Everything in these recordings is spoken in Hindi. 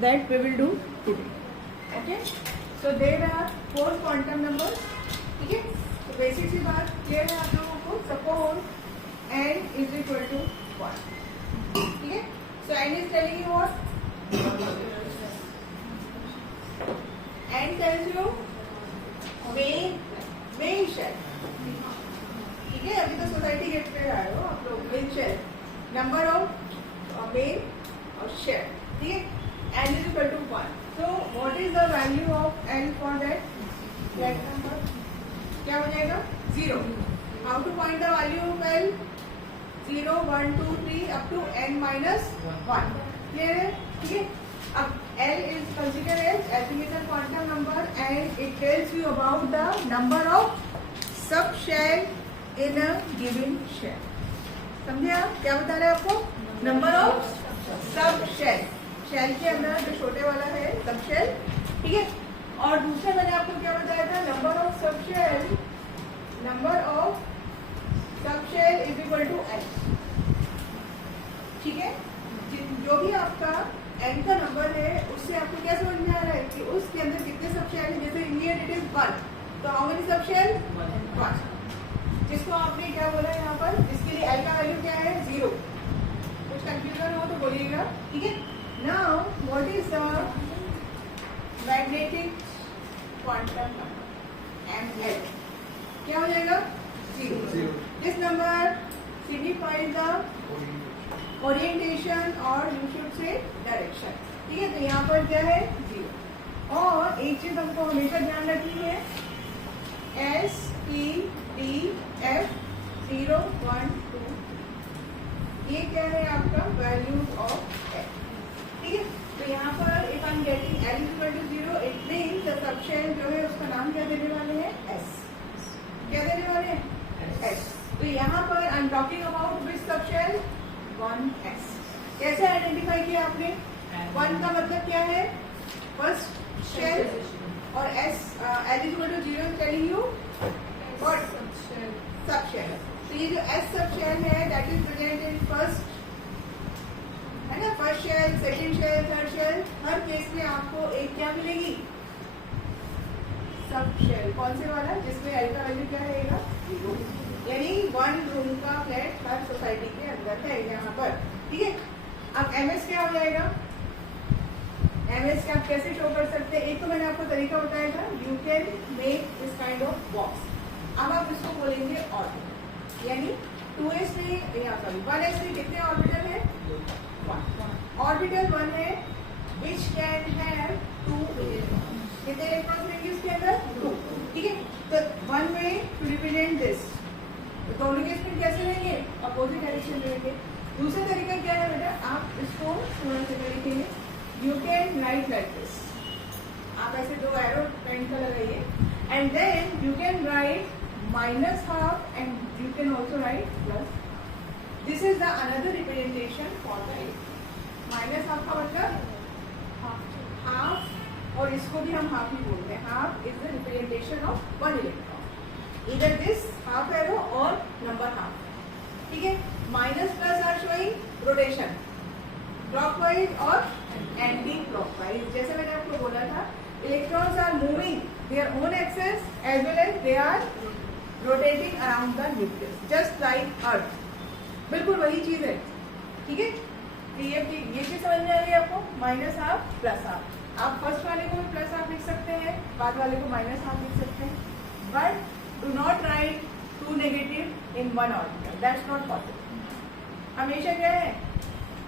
that we will do today. Okay, so there are 4 quantum numbers. ठीक है, तो बेसिक सी बात क्लियर है आप लोगों को. Suppose n is equal to 1. ठीक है, so n is telling you what? n tells you main shell. ठीक है, अभी तो सोसाइटी गेट पे आए हो आप लोग. Main shell, number of main और शेल. ठीक है, n is equal to 1. So what is the value of n for that number? क्या हो जाएगा? 0. How to find the value of l? 0, 1, 2, 3 up to n minus 1. Clear है? ठीक है. अब l is considered as atomic quantum number and it tells you about the number of subshell in a given shell. समझे आप? क्या बता रहे हैं आपको? Number of subshell. शेल के अंदर जो छोटे वाला है सबशेल. ठीक है, और दूसरा मैंने आपको क्या बताया था? Number of subshell. Number of subshell is equal to n. ठीक है, जो भी आपका n का नंबर है उससे आपको क्या समझ में आ रहा है कि उसके अंदर कितने सबशेल है. जैसे इंडियन इट इज 1, तो हाउ मेनी सबशेल? 1. जिसको आपने क्या बोला है यहाँ पर, जिसके लिए l का वैल्यू क्या है? 0. कुछ कंफ्यूजन हो तो बोलिएगा. ठीक है. Now what is the magnetic quantum number ml? क्या हो जाएगा? 0. This number signifies the orientation और यू शुड से डायरेक्शन. ठीक है, तो यहाँ पर क्या है? 0. और एक चीज हमको हमेशा ध्यान रखनी है, S P D F 0, 1, 2, ये क्या है आपका? Values of l. ठीक है, तो यहाँ पर if I am getting l equal to 0, it means the subshell जो है उसका नाम क्या देने वाले हैं? S. क्या देने वाले हैं? S. तो यहाँ पर आई am talking about which subshell? 1s. कैसे आइडेंटिफाई किया आपने? 1 का मतलब क्या है? First shell. और s l equal to 0 telling you what? Subshell. तो ये जो s सबशेल है that is present in first, है ना? First shell, second shell, third shell. हर केस में आपको एक क्या मिलेगी? सबशेल. कौन से वाला? जिसमें l का वैल्यू क्या रहेगा? 0. यानी 1 रूम का फ्लैट हर सोसाइटी के अंदर है यहाँ पर. ठीक है, अब ms क्या हो जाएगा? ms क्या आप कैसे शो कर सकते हैं? एक तो मैंने आपको तरीका बताया था, you can make this kind of box. अब आप इसको बोलेंगे ऑर्बिटल. यानी 2s में या सॉरी 1s में कितने ऑर्बिटल है? 1. ऑर्बिटल 1 है विच कैन हैव 2 इलेक्ट्रॉन. कितने इलेक्ट्रॉन रहेंगे उसके अंदर? 2. ठीक है, तो 1 वे टू रिप्रेजेंट दिस. तो दोनों के स्पिन कैसे रहेंगे? अपोजिट डायरेक्शन रहेंगे. दूसरा तरीका क्या है बेटा? आप इसको थोड़ा सा लिखेंगे. You can write like this. आप ऐसे 2 एरो पेन का लगाइए and then you can write -12 and you can also write plus. This is the another representation for the -12 का मतलब हाफ, और इसको भी हम हाफ ही बोलते हैं. Half is the representation of 1 electron. इधर दिस हाफ एरो और नंबर हाफ. ठीक है, minus plus are showing rotation clockwise और एंटी क्लॉकवाइज. जैसे मैंने आपको बोला था, electrons are moving their own axis as well as they are rotating around the nucleus just like earth. बिल्कुल वही चीज है. ठीक है, ये चीज समझ में आ रही है आपको? Minus half plus half. आप फर्स्ट वाले को भी प्लस हाफ लिख सकते हैं, बाद वाले को माइनस हाफ लिख सकते हैं. But do not write 2 negative in 1 orbital. That's not possible. हमेशा क्या है?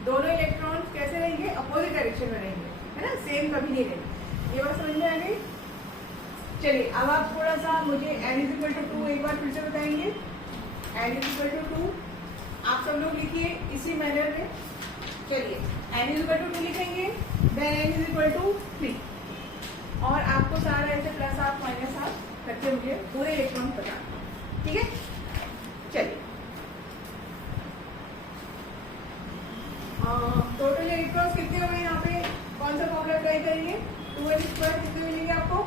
दोनों इलेक्ट्रॉन्स कैसे रहेंगे? अपोजिट डायरेक्शन में रहेंगे, है ना? सेम कभी नहीं रहेंगे. ये बात समझ में आ गई? चलिए, अब आप थोड़ा सा मुझे n इज इक्वल टू 2 एक बार फिर से बताएंगे. n इज इक्वल टू 2 आप सब लोग लिखिए इसी मैनर में. चलिए, n इज इक्वल टू 2 लिखेंगे, then n is equal to 3. और आपको सारा ऐसे प्लस हाफ माइनस हाफ करके मुझे पूरे इलेक्ट्रॉन बता. ठीक है, चलिए. टोटल इलेक्ट्रॉन्स कितने हुए यहाँ पे? कौन सा फॉर्मूला ट्राई करेंगे? 2n² कितने मिलेंगे आपको?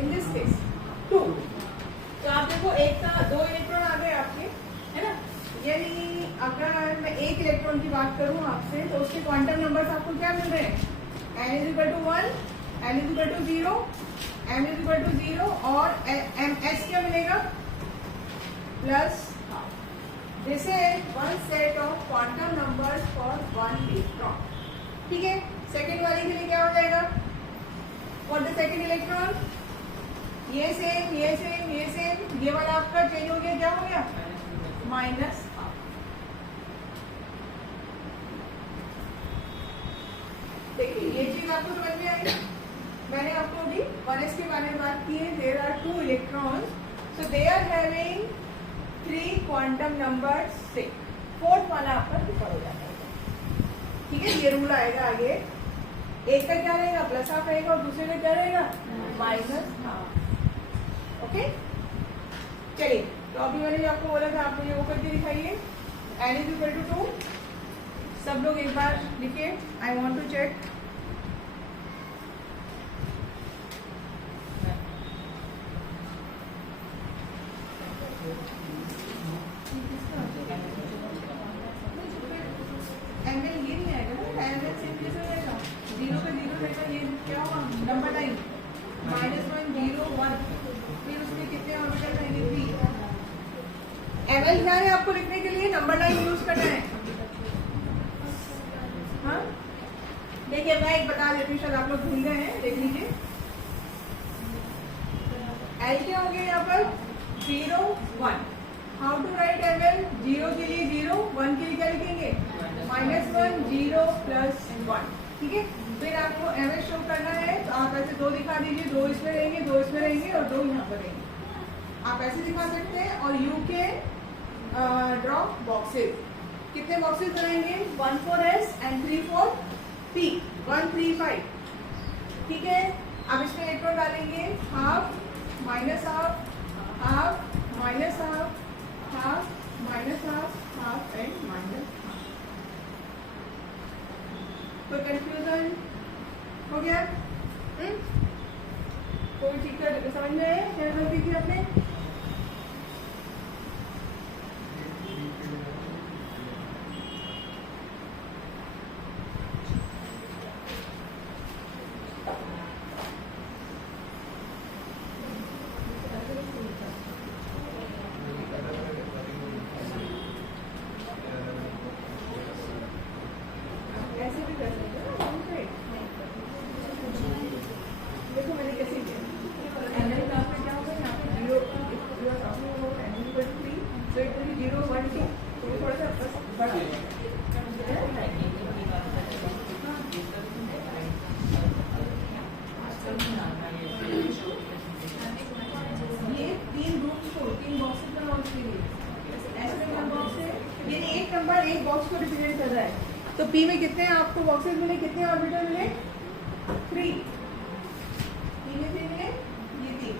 इन दिस केस 2. तो आप देखो, एक था 2 इलेक्ट्रॉन आ गए आपके, है ना? यानी अगर मैं एक इलेक्ट्रॉन क्वांटम की बात करूं आपसे तो उसके क्वांटम नंबर्स आपको क्या मिल रहे हैं? n is equal to 1, n is equal to 0, m is equal to 0 और ms क्या मिलेगा? Plus this is one set of quantum numbers for one electron. ठीक है, सेकेंड वाले के लिए क्या हो जाएगा? फॉर द सेकेंड इलेक्ट्रॉन ये सेम, ये सेम, ये सेम, ये वाला आपका चेंज हो गया, क्या हो गया? माइनस। देखिए ये चीज आपको समझ में आई। मैंने आपको अभी 1s के बारे में बात की है। There are 2 electrons, so they are having 3 quantum numbers से फोर्थ वाला आपका डिफर हो जाता है। ठीक है, ये रूल आएगा आगे। एक का क्या रहेगा? प्लस हाफ रहेगा और दूसरे का क्या रहेगा? Minus half. ओके, चलिए तो अभी मैंने आपको बोला था, आप मुझे वो करके दिखाइए। n इज इक्वल टू 2, सब लोग एक बार लिखिए। I want to check. ML ये नहीं आएगा ना, एमएल सिंपली से रहेगा, 0 का 0 रहेगा। ये क्या होगा? नंबर लाइन -1 0 1, फिर उसमें कितने ऑर्बिटल रहेंगे? 3। एमएल क्या है आपको लिखने के लिए? नंबर लाइन यूज करना है। हाँ, देखिए मैं एक बता देती हूँ, शायद आप लोग भूल गए हैं, देख लीजिए। एल क्या हो गया यहाँ पर? 0 1। How to right ML? 0 के लिए 0, 1 के लिए क्या लिखेंगे? -1 0 प्लस 1। ठीक है, फिर आपको एमएल शो करना है तो आप ऐसे 2 दिखा दीजिए, 2 इसमें रहेंगे, 2 इसमें रहेंगे और 2 यहाँ पर रहेंगे। आप ऐसे दिखा सकते हैं। और यू के ड्रॉ बॉक्सेस। कितने बॉक्सेस बनाएंगे? 1 for S and 3 for P, 1 3 5। ठीक है, अब इसमें इलेक्ट्रॉन डालेंगे, half minus half, half minus half, half minus half, half and minus half. कोई कंफ्यूजन हो गया? कोई ठीक है, समझ में आया क्या गलती की आपने? ऐसे भी कर सकते हैं ना, देखो मैंने कैसे किया। एंगल का आपका क्या होगा? यहाँ पे 0 एंगल 3, तो इट विल बी 0 1 2, तो वो थोड़ा सा बस बड़ा हो जाएगा। ये 3 ग्रुप्स को 3 बॉक्सेस बनाओ उसके लिए। ऐसे नंबर बॉक्स है, यानी एक नंबर एक बॉक्स को रिप्रेजेंट कर रहा है। तो P में कितने आपको बॉक्सेस मिले? कितने ऑर्बिटल मिले? 3। P में 3 मिले, ये 3।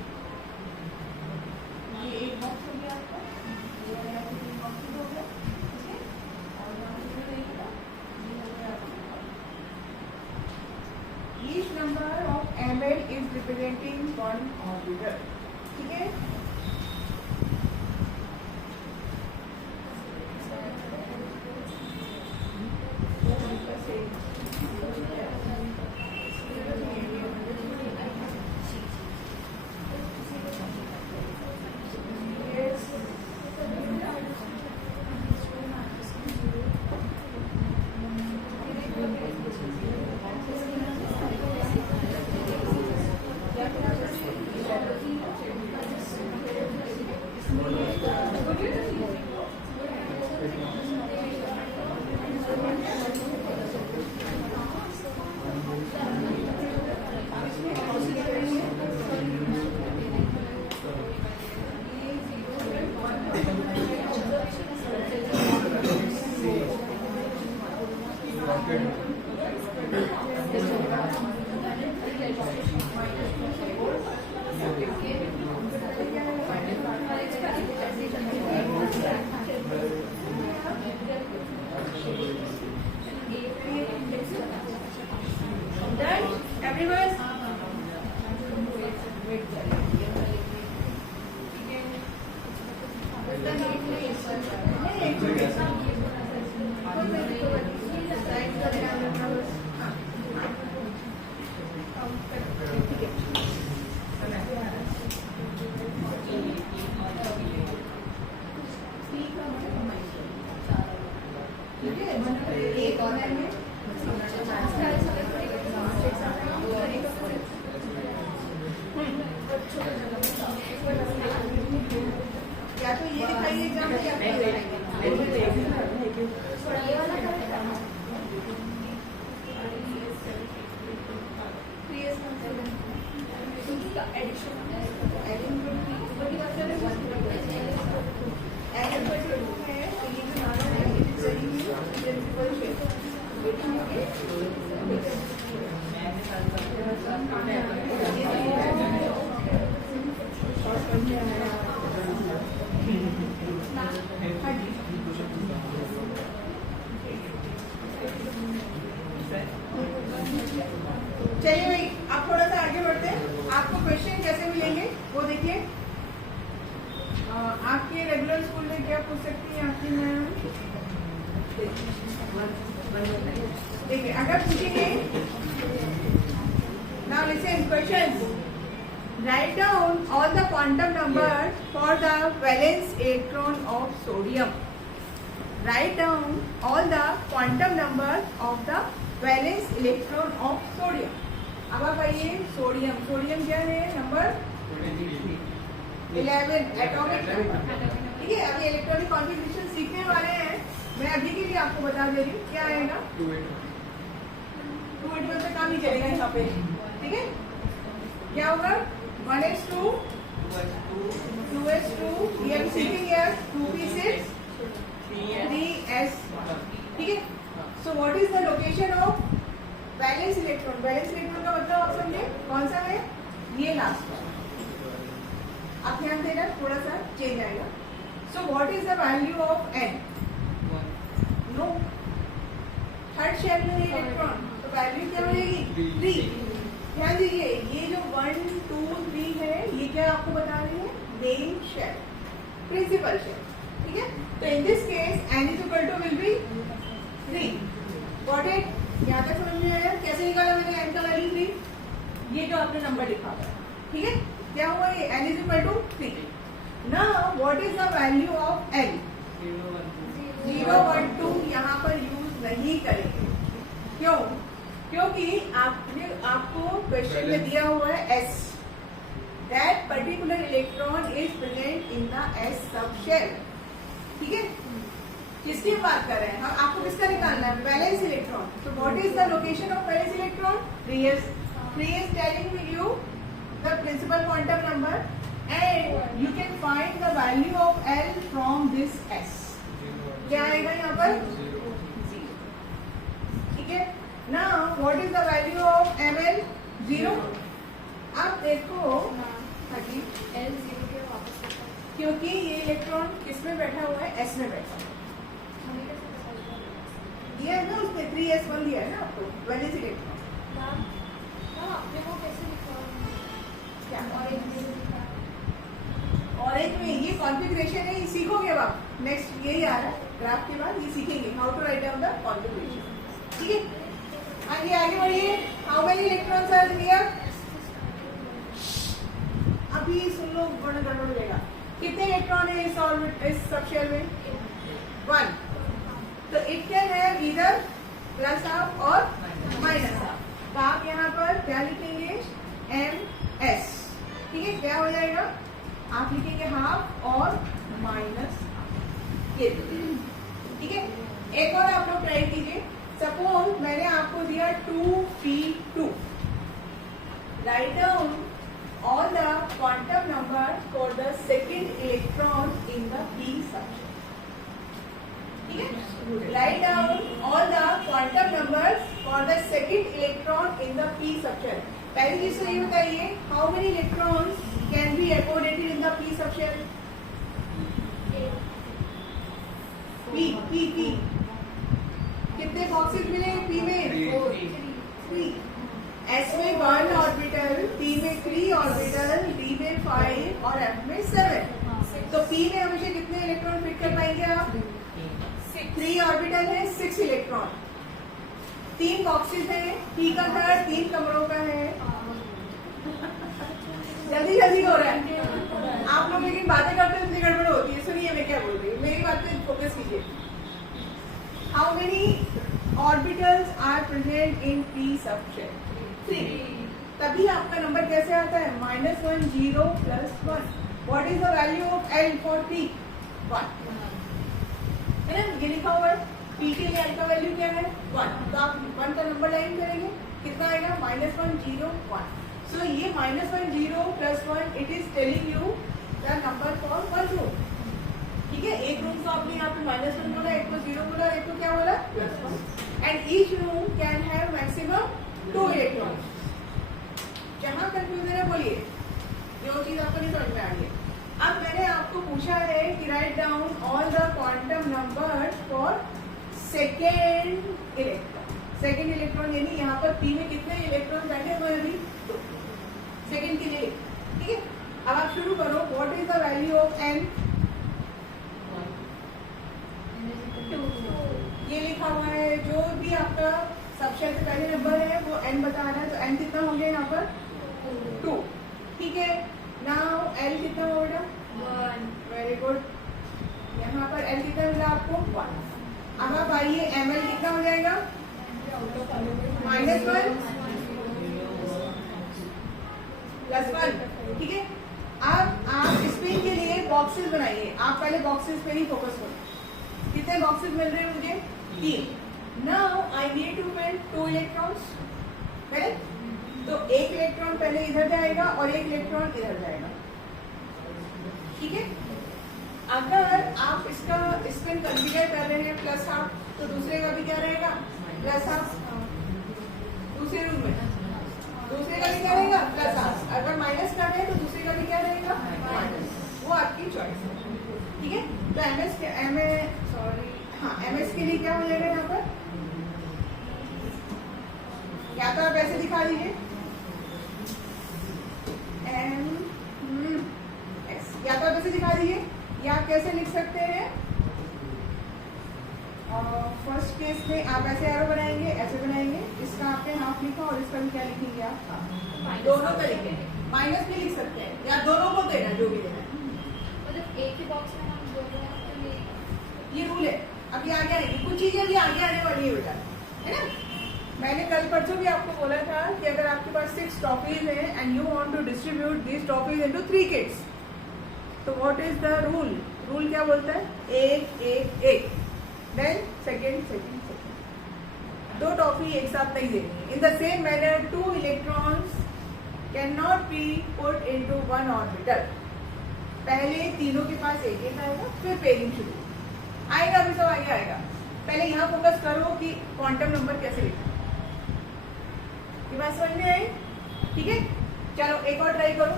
ये एक बॉक्स हो गया आपका, ये वाला 3 बॉक्सेस हो गया। ठीक है, और यहाँ पे जो रहेगा ये हो गया आपका। Each number of ml is representing 1 orbital। ठीक है, everyone? है, एक और है या तो ये दिखाइए एग्जाम में या चलिए भाई आप थोड़ा सा आगे बढ़ते हैं। आपको क्वेश्चन कैसे मिलेंगे वो देखिए। आपके रेगुलर स्कूल में क्या पूछ सकती है आपकी मैम? देखिए अगर पूछेंगे now listen question, right down all the quantum number for the valence electron of sodium. Right down all the quantum number of the valence electron of sodium. अब आप आइए सोडियम, सोडियम क्या है? Number 11 atomic number. ठीक है, अभी इलेक्ट्रॉनिक कॉन्फ़िगरेशन सीखने वाले हैं। मैं अभी के लिए आपको बता दे रही हूँ क्या आएगा। 281 से काम नहीं चलेगा यहाँ पे। ठीक है, क्या होगा? 1s2 2s2 ये हम सीखेंगे 2p6 3s। ठीक है, सो what is the location of valence electron? Valence electron का मतलब आप समझे कौन सा है? ये लास्ट वाला। आप ध्यान देना, थोड़ा सा चेंज आएगा। So what is the value of n? No, third shell में इलेक्ट्रॉन, तो वैल्यू क्या मिलेगी? 3। ध्यान दीजिए, ये जो 1 2 3 है ये क्या आपको बता रही है? Main shell, principal shell. ठीक है, तो in this case n is equal to will be 3। Got it? यहाँ तक समझ में आया? कैसे निकाला मैंने n का वैल्यू 3? ये जो आपने नंबर लिखा था। ठीक है, क्या हुआ? ये n is equal to 3। Now what is the value of n? 0 1 2 यहाँ पर यूज नहीं करेंगे। क्यों? क्योंकि आपको क्वेश्चन में दिया हुआ है s, that particular electron is present in the s subshell. ठीक है, किसकी बात कर रहे हैं हम? आपको किसका निकालना है? Valence electron. तो what is the location of valence electron? 3s। 3s telling you the principal quantum number and you can find the value of l from this s। क्या आएगा यहाँ पर? 0। ठीक है, now what is the value of ml? 0। अब देखो l 0 के वापस, क्योंकि ये इलेक्ट्रॉन किस में बैठा हुआ है? s में बैठा हुआ है। दिया है ना उसने 3s1 दिया है ना आपको वैलेंस इलेक्ट्रॉन। आपने वो कैसे लिखा? क्या ऑरेंज में ये कॉन्फ़िगरेशन है, ये सीखोगे आप। नेक्स्ट यही आ रहा है ग्राफ के बाद, ये सीखेंगे how to write down the configuration. ठीक है, आगे आगे बढ़िए। How many electrons are here? अभी सुन लो, बड़ा गड़बड़ हो जाएगा। कितने इलेक्ट्रॉन है इस ऑर्बिट, इस सबशेल में? 1। तो it can have either plus half और माइनस हाफ। तो आप यहाँ पर क्या लिखेंगे? ms। ठीक है, क्या हो जाएगा? आप लिखेंगे हाफ और माइनस ये। ठीक है, एक और आप लोग ट्राई कीजिए। सपोज मैंने आपको दिया 2p2। Write down all the quantum number for the second electron in the p subshell. ठीक है, write down all the quantum numbers for the second electron in the p subshell. पहली चीज तो ये बताइए, how many electrons can be accommodated in the p subshell? p कितने बॉक्सेस मिले p में? 3। s में 1 ऑर्बिटल, t में 3 ऑर्बिटल, d में 5 और f में 7। तो p में हमेशा कितने इलेक्ट्रॉन फिट कर पाएंगे आप? 3 ऑर्बिटल है, 6 इलेक्ट्रॉन। 3 बॉक्सेस है, p का घर 3 कमरों का है। जल्दी जल्दी हो रहा है आप लोग, लेकिन बातें करते हुए गड़बड़ होती है। सुनिए मैं क्या बोल रही हूँ, मेरी बात पे फोकस कीजिए। How many orbitals are present in p subshell? 3. तभी आपका नंबर कैसे आता है? -1 0 + 1. What is the value of L for P? 1 है ना, ये लिखा हुआ है. P के लिए L का वैल्यू क्या है? 1. तो आप 1 का नंबर लाइन करेंगे, कितना आएगा? -1 0 1. सो ये -1 0 + 1 it is telling you the number for 1 room. ठीक है, एक रूम को आपने यहाँ पे -1 बोला, एक को 0 बोला, एक को क्या बोला? +1. And each room can have maximum 2 electrons. जहाँ कंफ्यूजन है बोलिए, जो चीज आपको नहीं समझ में आ रही है. अब मैंने आपको पूछा है कि right down all the quantum number for second electron. Second electron यानी यहाँ पर पी में कितने इलेक्ट्रॉन बैठे हुए हैं अभी? 2. सेकेंड के लिए. ठीक है, अब आप शुरू करो. What is the value of n? 2. ये लिखा हुआ है. जो भी आपका सबशेल से पहले नंबर है वो एन बता रहा है, तो एन कितना हो गया यहाँ पर? 2. ठीक है, नाउ एल कितना हो गया? 1. Very good. यहाँ पर एल कितना मिला आपको? 1. अब आप आइए, एम एल कितना हो जाएगा? -1 + 1. ठीक है, अब आप स्पिन के लिए बॉक्सेस बनाइए. आप पहले बॉक्सेस पे ही फोकस करो. कितने बॉक्सेस मिल रहे हैं मुझे? 3. Now I need to fill 2 electrons. Correct? तो एक इलेक्ट्रॉन पहले इधर जाएगा और एक इलेक्ट्रॉन इधर जाएगा. ठीक है, अगर आप इसका स्पिन कंसीडर कर रहे हैं +1/2, तो दूसरे का भी क्या रहेगा? +1/2. दूसरे रूम में दूसरे का भी क्या रहेगा? +1/2. अगर माइनस कर रहे हैं तो दूसरे का भी क्या रहेगा? माइनस. वो आपकी चॉइस है. ठीक है, तो एमएस के लिए क्या हो जाएगा यहाँ पर? या तो आप ऐसे दिखा दीजिए या तो आप ऐसे दिखा दीजिए, या आप कैसे लिख सकते हैं? फर्स्ट केस में आप ऐसे एरो बनाएंगे, ऐसे बनाएंगे. इसका आपने हाफ लिखा और इसका भी क्या लिखेंगे आप? दोनों का लिखेंगे. माइनस भी लिख सकते हैं या दोनों को देना, जो भी देना है. मतलब एक ही बॉक्स में हम दोनों, ये रूल है. अभी आगे आएगी कुछ चीजें, भी आगे आने वाली है बेटा, है ना. मैंने कल परसों भी आपको बोला था कि अगर आपके पास 6 ट्रॉफीज हैं and you want to distribute these trophies into 3 kids, तो what is the rule? Rule क्या बोलता है? 1 1 1. Then second. 2 ट्रॉफी एक साथ नहीं देनी. इन the same manner 2 electrons can not B put into 1 orbital. पहले तीनों के पास एक आएगा, फिर पेयरिंग शुरू आएगा. अभी सब आगे आएगा. पहले यहाँ फोकस करो कि क्वांटम नंबर कैसे लिखना. ये बात समझ में आई? ठीक है, चलो एक और ट्राई करो.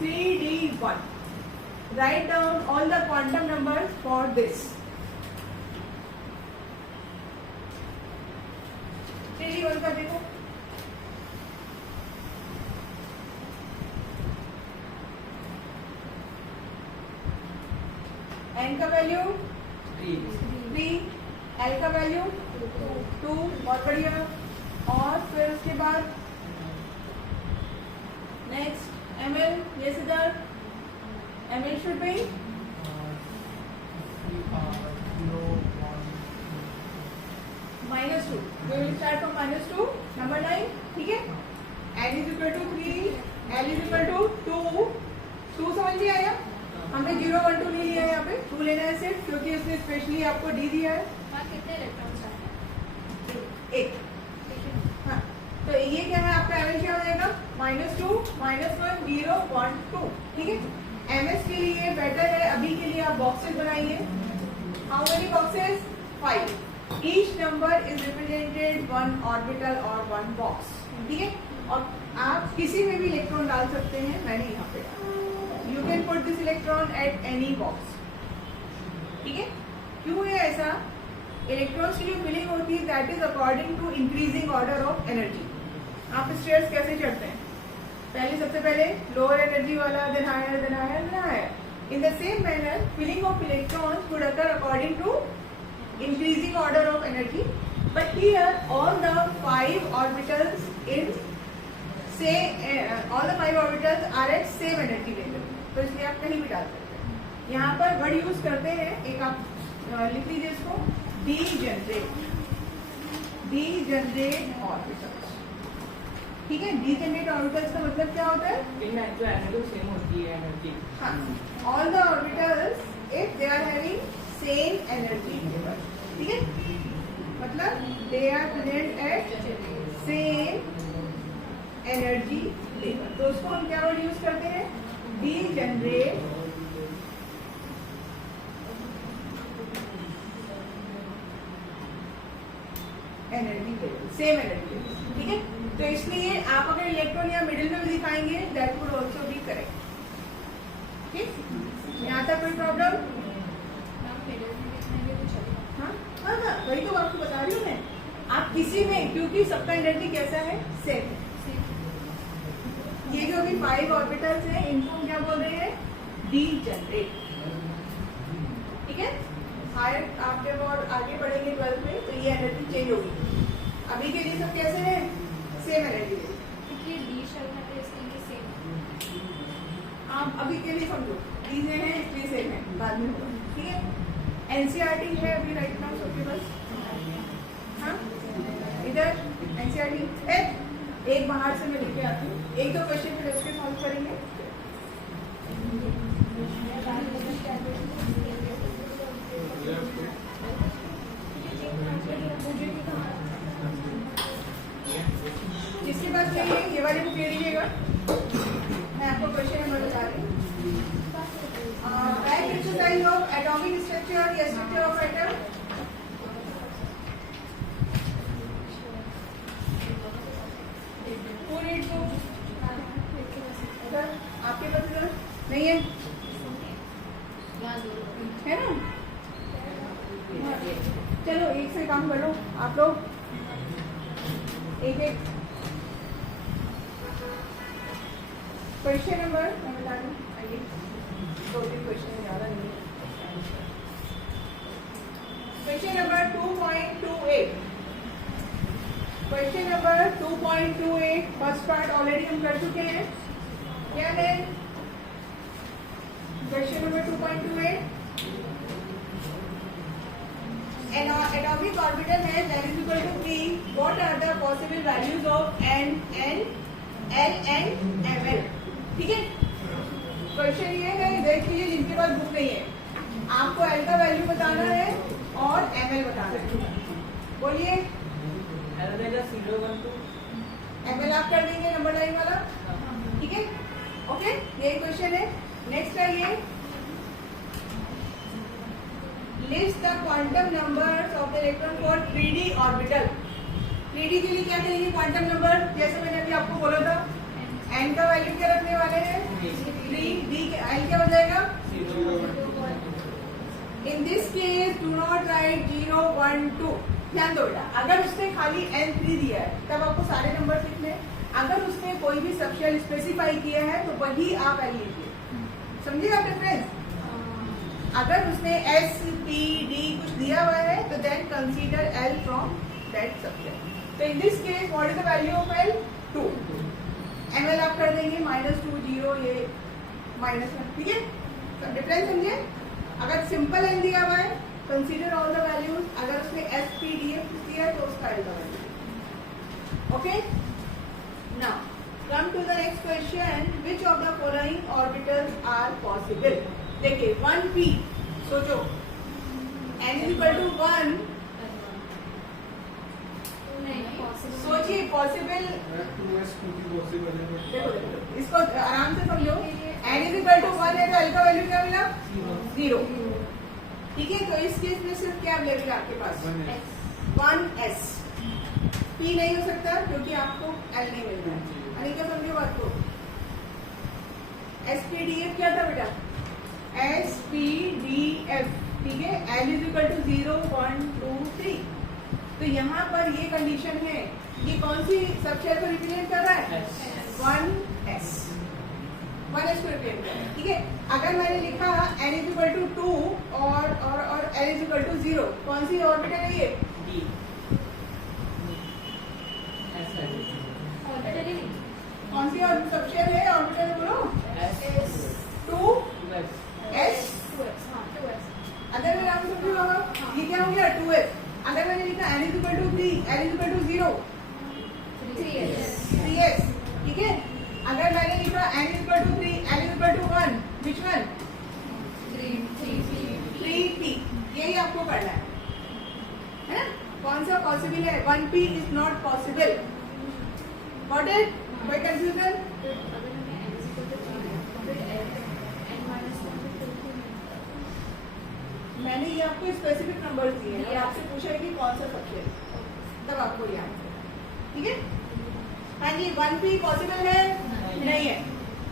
3D1. Right down all the quantum numbers for this. 3D1 का देखो. एन का वैल्यू 3, एल का वैल्यू 2. बहुत बढ़िया. और फिर उसके बाद नेक्स्ट एम एल. ये Siddharth, M L should be -2. We will start from -2. Number 9. ठीक है, n is equal to 3, l is equal to 2. 2 समझ में आया? हमने 0 1 2 नहीं लिया है, यहाँ पे 2 लेना है सिर्फ, क्योंकि उसने स्पेशली आपको डी दिया है. कितने इलेक्ट्रॉन्स आते हैं? 1. हाँ, तो ये क्या है आपका एमएस क्या हो जाएगा? -2 -1 0 1 2. ठीक है, एमएस के लिए बेटर है अभी के लिए आप बॉक्सेस बनाइए. How many boxes? 5. Each number is represented 1 orbital और 1 बॉक्स. ठीक है, और आप किसी में भी इलेक्ट्रॉन डाल सकते हैं. मैंने यहाँ पे you can put this electron at any box. ठीक है, क्यों है ऐसा? इलेक्ट्रॉन्स की जो फिलिंग होती है that is according to increasing order of energy. आप स्टेयर्स कैसे चढ़ते हैं? पहले सबसे पहले लोअर एनर्जी वाला, then higher, then higher, then higher. In the same manner filling of electrons would occur according to increasing order of energy, but here all the 5 orbitals in say all the 5 orbitals are at same energy level. तो इसलिए आप कहीं भी डाल सकते हैं. यहाँ पर वर्ड यूज करते हैं, एक आप लिख लीजिए इसको, डीजनरेट ऑर्बिटल्स। ठीक है, डीजनरेट ऑर्बिटल्स का मतलब क्या होता है? इनमें जो एनर्जी सेम होती है एनर्जी। हाँ, all the orbitals if they are having same energy level, ठीक है, मतलब they are present at same energy level, तो उसको हम क्या वर्ड यूज करते हैं? Degenerate energy level, same energy level. ठीक है, तो इसलिए आप अगर इलेक्ट्रॉन या मिडिल में भी दिखाएंगे that would also be correct. ठीक, यहाँ तक कोई प्रॉब्लम? मैम मिडिल में दिखाएंगे तो चलेगा। हाँ हाँ हाँ, वही तो आपको बता रही हूँ मैं। आप किसी में, क्योंकि सबका एनर्जी कैसा है? सेम है। ये जो अभी 5 ऑर्बिटल्स हैं इनको हम क्या बोल रहे हैं? डीजनरेट। ठीक है, हायर आप जब और आगे बढ़ेंगे 12th में तो ये एनर्जी चेंज होगी। अभी के लिए सब कैसे हैं? Same energy. क्योंकि डी शेल है तो इसलिए सेम। आप अभी के लिए समझो, चीजें हैं इसलिए सेम है, बाद में होगा। ठीक है, एनसीईआरटी है अभी राइट नाउ सबके पास। हाँ, इधर एनसीईआरटी है, एक बाहर से मैं लेके आती हूँ, 1-2 क्वेश्चन फिर उसके सॉल्व करेंगे। जिसके पास चाहिए ये वाली बुक ले लीजिएगा, मैं आपको क्वेश्चन नंबर बता रही हूँ। Right exercise of atomic structure या स्ट्रक्चर ऑफ एटम। आपके पास इधर नहीं है, है ना? चलो एक से काम करो आप लोग, एक क्वेश्चन नंबर मैं बता दूं, आइए 2-3 क्वेश्चन ज्यादा नहीं है। Question number 2.28, question number 2.28 first part already हम कर चुके हैं। क्या है question number 2.28? An atomic orbital has n is equal to p. What are the possible values of n, l and ml? ठीक है, क्वेश्चन ये है, देख लीजिए जिनके पास बुक नहीं है, आपको l का वैल्यू बताना है और ml बताना है। बोलिए। ml आप कर देंगे नंबर लाइन वाला, ठीक है, ओके, यही क्वेश्चन है। नेक्स्ट है ये, list the quantum numbers of the electron for 3D orbital. 3D के लिए क्या करेंगे? क्वांटम नंबर, जैसे मैंने अभी आपको बोला था, n का वैल्यू क्या रखने वाले हैं? 3, d l क्या हो जाएगा? इन this case do not right 0, 1, 2। ध्यान दो बेटा, अगर उसने खाली n3 दिया है तब आपको सारे नंबर लिखने हैं। अगर उसने कोई भी सबशेल स्पेसिफाई किया है तो वही आप l लीजिए, समझिए आप डिफरेंस। अगर उसने S, P, D कुछ दिया हुआ है तो then consider L from that subset. तो in this case what is the value of L? 2। ml आप कर देंगे -2, 0, ये -1, ठीक है, सब डिफरेंस समझिए। अगर सिंपल L दिया हुआ है कंसीडर ऑल द वैल्यूज, अगर उसने S, P, D दिया है तो उसका L का value. Okay, now come to the next question, which of the following orbitals are possible? देखिए 1p, सोचो n is equal to 1, सोचिए पॉसिबल। देखो इसको आराम से समझो, n is equal to 1 है तो l का वैल्यू क्या मिला? 0, ठीक है, तो इस केस में सिर्फ क्या मिलेगा आपके पास? 1s। p नहीं हो सकता क्योंकि आपको l नहीं मिल रहा है। अनिका समझो बात को, SPDF क्या था बेटा? SPDF, ठीक है, L is equal to 0, 1, 2, 3। तो यहाँ पर ये कंडीशन है, ये कौन सी सबशेल को रिप्रेजेंट कर रहा है? 1s, 1s को रिप्रेजेंट कर रहा है, ठीक है। अगर मैंने लिखा n is equal to 2 और l is equal to 0, कौन सी ऑर्बिटल है ये? कौन सी सबशेल है? ऑर्बिटल बोलो। 2s, अगर मैं नाम समझूंगा n is equal to 3, l is equal to 0, 3s, ठीक है। अगर मैंने लिखा n is equal to 3, l is equal to 1, which one? 3p, यही आपको करना है ना? कौन सा पॉसिबल है? 1p is not possible. Got it? कोई कंफ्यूजन? मैंने ये आपको स्पेसिफिक नंबर दिए हैं और आपसे पूछा है कि कौन सा सबसे, तब आपको याद है, ठीक है। हाँ जी, 1p पॉसिबल है? नहीं है।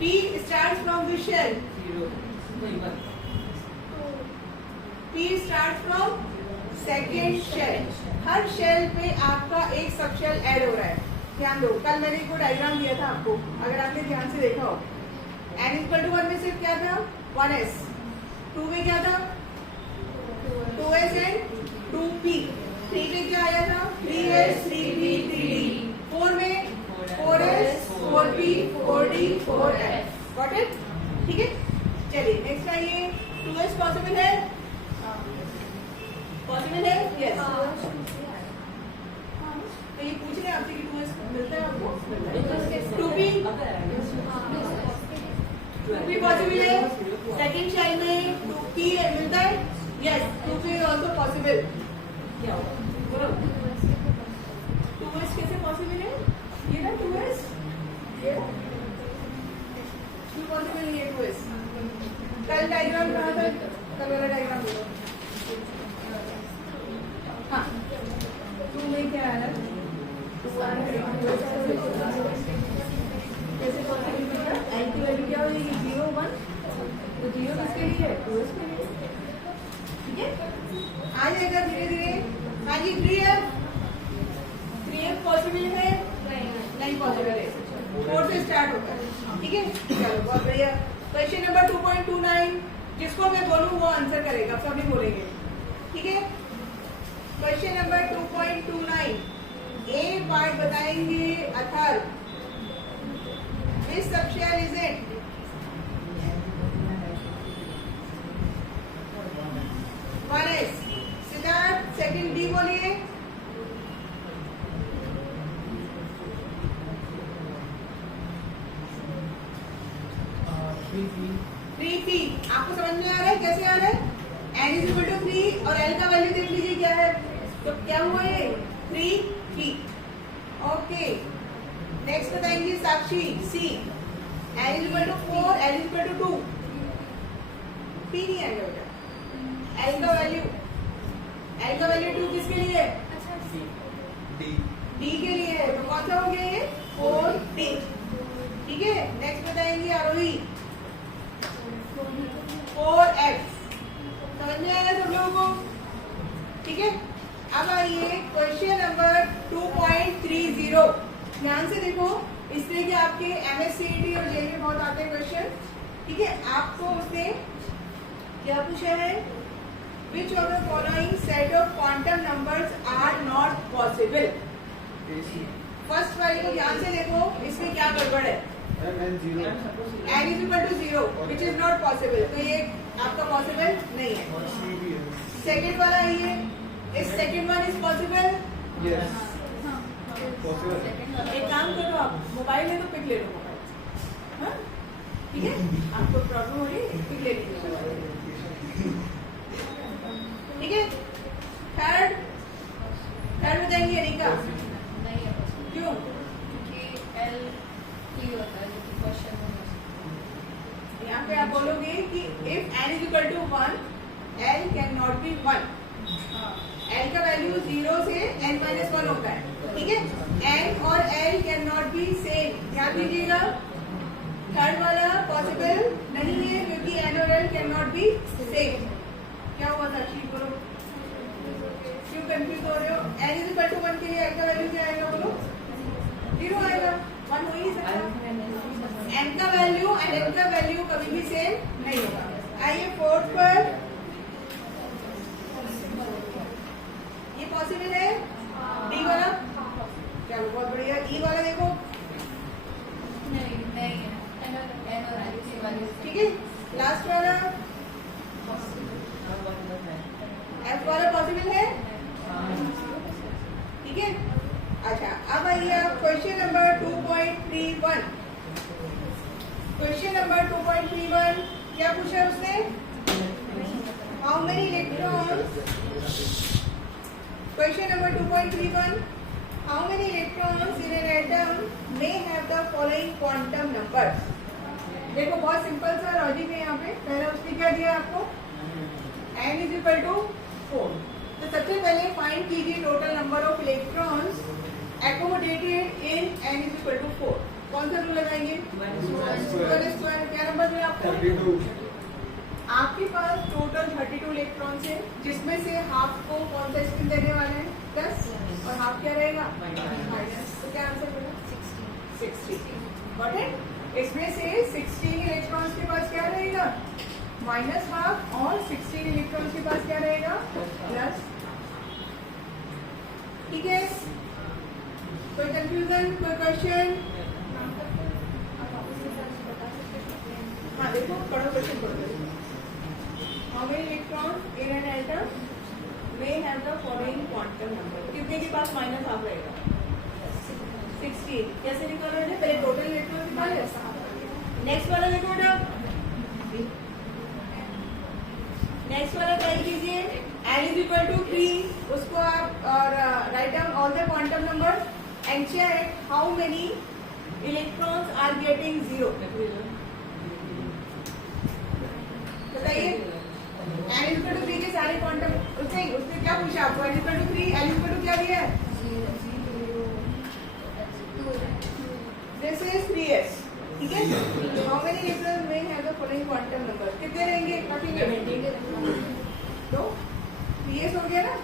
p start from which shell? p start from second shell. हर शेल पे आपका एक सब शेल ऐड हो रहा है। ध्यान दो, कल मैंने एक डायग्राम दिया था आपको, अगर आपने ध्यान से देखा हो। n इक्वल टू 1 में सिर्फ क्या था? 1s। 2 में क्या था? 2s and 2p। 3 में क्या आया था? 3s, 3p, 3d। 4 में 4s, 4p, 4d, 4f। Got it? ठीक है, चलिए नेक्स्ट आइए। 2s पॉसिबल है? पॉसिबल है? यस। तो ये पूछ रहे हैं आपसे कि 2s मिलता है आपको? 2p पॉसिबल है? सेकेंड शेल में 2p मिलता है? Yes, 2p is also possible. क्या होगा? 2s कैसे पॉसिबल है? ये ना 2s, ये क्यों पॉसिबल नहीं है 2s? कल डायग्राम कहा था, कल वाला डायग्राम बोलो। हाँ, 2 में क्या आया? कैसे पॉसिबल है? n की वैल्यू क्या होगी? 0, 1। तो 0 किसके लिए है? 2s के लिए, ठीक है। आ जाएगा धीरे धीरे। हाँ जी, 3f पॉसिबल है? नहीं पॉसिबल है। 4 से स्टार्ट होता है, ठीक है। चलो बहुत बढ़िया। क्वेश्चन नंबर 2.29, जिसको मैं बोलूँ वो आंसर करेगा, सब नहीं बोलेंगे, ठीक है। क्वेश्चन नंबर 2.29, ए पार्ट बताएंगे other. Which subshell is it? One is Siddharth, second D बोलिए। Three P. आपको समझ में आ रहा है कैसे आ रहा है? n इज इक्वल टू 3 और l का वैल्यू देख लीजिए क्या है। तो क्या हुआ ये? 3p। ओके, नेक्स्ट बताएंगे Sakshi C. n is equal to 4, l is equal to 2। p नहीं आएगा बेटा। l का वैल्यू 2 किसके लिए है? d के लिए है। तो कौन सा हो गया ये? 4d, ठीक है। नेक्स्ट बताएंगे आरोही, 4f। समझ में आया सब लोगों को? ठीक है। अब आइए क्वेश्चन नंबर 2.30। ध्यान से देखो, इसलिए कि आपके MSCET और जेई में बहुत आते हैं क्वेश्चन, ठीक है। आपको उसने क्या पूछा है? Which of the following set of quantum numbers are not possible? First वाली को ध्यान से देखो, इसमें क्या गड़बड़ है? n is equal to 0, which is not possible। तो ये आपका पॉसिबल नहीं है। सेकेंड वाला ये, इस सेकेंड वन इज पॉसिबल। एक काम करो, आप मोबाइल में तो पिक ले लो मोबाइल, हाँ? ठीक है। आपको प्रॉब्लम हो रही है, पिक ले लीजिए, ठीक है। थर्ड बताएंगे अनिका। क्यों? यहाँ पे आप बोलोगे कि if n is equal to 1, l can not be 1। l का वैल्यू 0 से n-1 होता है, ठीक है। n और l can not B same, ध्यान दीजिएगा। थर्ड वाला पॉसिबल नहीं है क्योंकि n और l can not B same. क्या हुआ था? बोलो, क्यों कंफ्यूज हो रहे हो? n इज इक्वल टू 1 के लिए l का वैल्यू क्या आएगा? बोलो, 0 आएगा। 1 हो ही नहीं सकता। n का वैल्यू और l का वैल्यू कभी भी सेम नहीं होगा। आइए फोर्थ पर, ये पॉसिबल है? डी वाला, चलो बहुत बढ़िया। ई वाला देखो, नहीं है। ठीक है। लास्ट वाला एफ वाला पॉसिबल है? अच्छा, अब आइए आप क्वेश्चन नंबर 2.31। क्वेश्चन नंबर 2.31 क्या पूछा है उसने? How many electrons, question number 2.31, how many electrons in an atom may have the following quantum numbers. देखो बहुत सिंपल सा लॉजिक है यहाँ पे। पहले उसने क्या दिया आपको? n is equal to 4। तो सबसे पहले फाइंड कीजिए total number of electrons accommodated in n is equal to 4। कौन सा रूल लगाएंगे? स्क्वायर। क्या नंबर है आपको? 32। आपके पास टोटल 32 इलेक्ट्रॉन्स है, जिसमें से हाफ को कौन सा स्पिन देने वाले हैं? प्लस, और हाफ क्या रहेगा? माइनस। तो क्या आंसर होगा? 60। Got it? इसमें से 16 इलेक्ट्रॉन्स के पास क्या रहेगा? माइनस हाफ, और 16 इलेक्ट्रॉन्स के पास क्या रहेगा? प्लस। ठीक है? कोई कंफ्यूजन, कोई क्वेश्चन? हाँ देखो, पढ़ो क्वेश्चन पढ़ो। How many electrons in an atom may have the following quantum number. कितने के पास माइनस हाफ रहेगा? 16। कैसे निकाला है? पहले टोटल इलेक्ट्रॉन निकाले। नेक्स्ट वाला देखो बेटा, नेक्स्ट वाला ट्राई कीजिए। n इज इक्वल टू 3, उसको आप write down all the quantum number and check how many electrons are getting 0। बताइए, n इज इक्वल टू 3 के सारे क्वांटम, उसने क्या पूछा आपको? n is equal to 3, n is equal to क्या दिया है? This is 3s। ठीक है? How many electrons may have the following quantum number. कितने रहेंगे? रखेंगे तो 3s हो गया ना,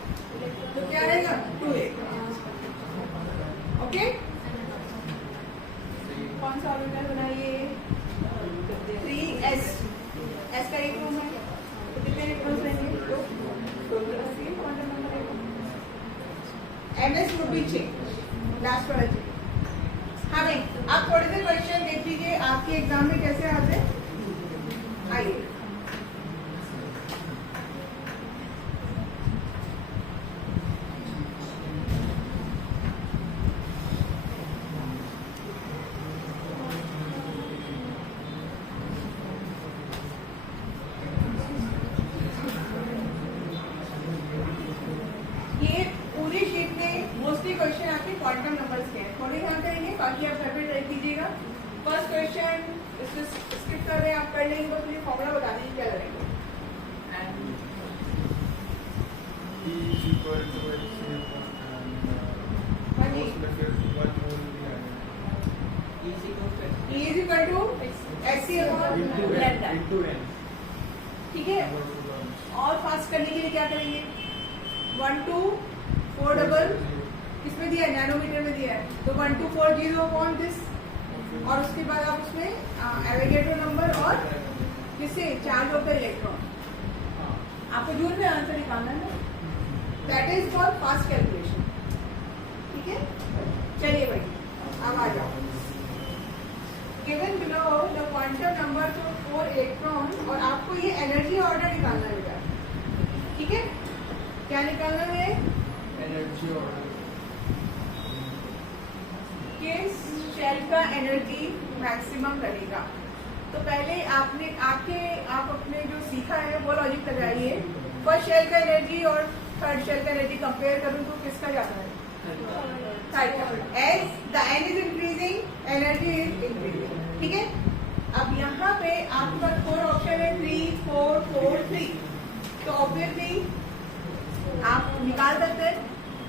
तो क्या रहेगा? 2 इलेक्ट्रॉन्स। ओके, कौन सा ऑर्बिटल बनाइए? 3s। s का एक रूम है, तो कितने इलेक्ट्रॉन्स रहेंगे? 2। टोटल क्वांटम नंबर रहेगा। ms would be change, last वाला चेंज। हाँ भाई, आप थोड़े से क्वेश्चन देख लीजिए आपके एग्जाम में कैसे आते हैं। आइए, ये पूरी शीट में मोस्टली क्वेश्चन आपके क्वांटम नंबर्स के हैं। थोड़े यहाँ करेंगे, बाकी आप घर पे ट्राई कीजिएगा। फर्स्ट क्वेश्चन इसको स्किप कर रहे हैं, आप कर लेंगे, बस मुझे फॉर्मूला बता दीजिए क्या करेंगे। हाँ जी, E is equal to SC upon lambda. ठीक है? और फास्ट करने के लिए क्या करेंगे? 1240 किसमें दिया है? नैनोमीटर में दिया है, तो 1240 अपॉन दिस, और उसके बाद आप उसमें एवोगैड्रो नंबर और किससे चार्ज ऑफ द इलेक्ट्रॉन। आपको जूल में आंसर निकालना है ना, that is for fast calculation. ठीक है? चलिए भाई, अब आ जाओ। Given below the quantum number of 4 electron, और आपको ये एनर्जी ऑर्डर निकालना है बेटा। ठीक है? क्या निकालना है? Energy order. किस शेल का एनर्जी मैक्सिमम रहेगा। तो पहले आप अपने जो सीखा है वो लॉजिक लगाइए। फर्स्ट शेल का एनर्जी और थर्ड शेल का एनर्जी कंपेयर करूं तो किसका ज्यादा है? थर्ड का। As the n is increasing, energy is increasing. ठीक है? अब यहाँ पे आपके पास 4 ऑप्शन है, 3, 4, 4, 3। तो ऑब्वियसली आप निकाल सकते हैं,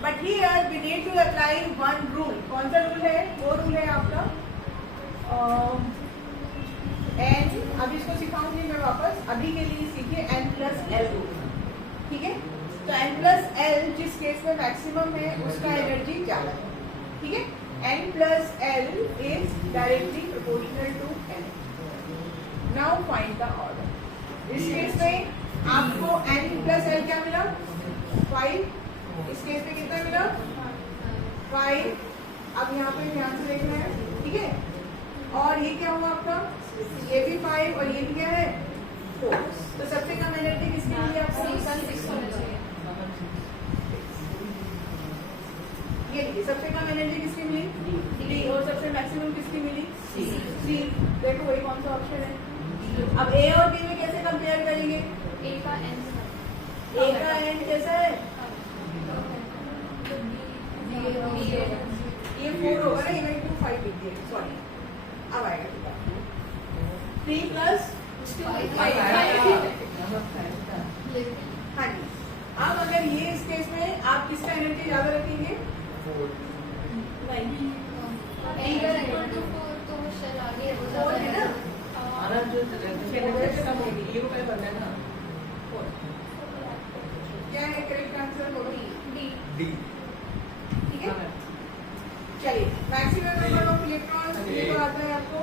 but here we need to apply one rule. कौन सा रूल है? वो रूल है आपका n। अब इसको सिखाऊंगी मैं वापस, अभी के लिए सीखिए n+l रूल। ठीक है? तो n+l जिस केस में मैक्सिमम है उसका एनर्जी ज्यादा है। ठीक है? n+l is directly proportional to n। Now find the order. इस केस में आपको n+l क्या मिला? 5। इस केस में कितना मिला? 5। अब यहाँ पे ध्यान से देखना है। ठीक है? और ये क्या हुआ आपका? ये भी 5 और ये भी क्या है? 4। तो सबसे कम एनर्जी किसकी मिली आपको? 6 होना चाहिए। ये देखिए सबसे कम एनर्जी किसकी मिली डी और सबसे मैक्सिमम किसकी मिली सी। देखो वही कौन सा ऑप्शन है। अब ए और बी में कैसे कंपेयर करेंगे? ए का एन ए का एंड कैसा है? ये 4 होगा ना, ये मैंने 2 5 लिख दिया, सॉरी। अब आएगा 3 प्लस 5। हाँ जी। अब अगर ये इस केस में आप किसका एनर्जी ज्यादा रखेंगे? नहीं, तो शेल आगे हो 4 है ना। हमारा जो टेम्परेचर कम होगी ये को पहले बनना है ना। 4 क्या है करेक्ट आंसर? बोलो डी डी ठीक है। चलिए मैक्सिमम नंबर ऑफ इलेक्ट्रॉन्स ये तो आता है आपको।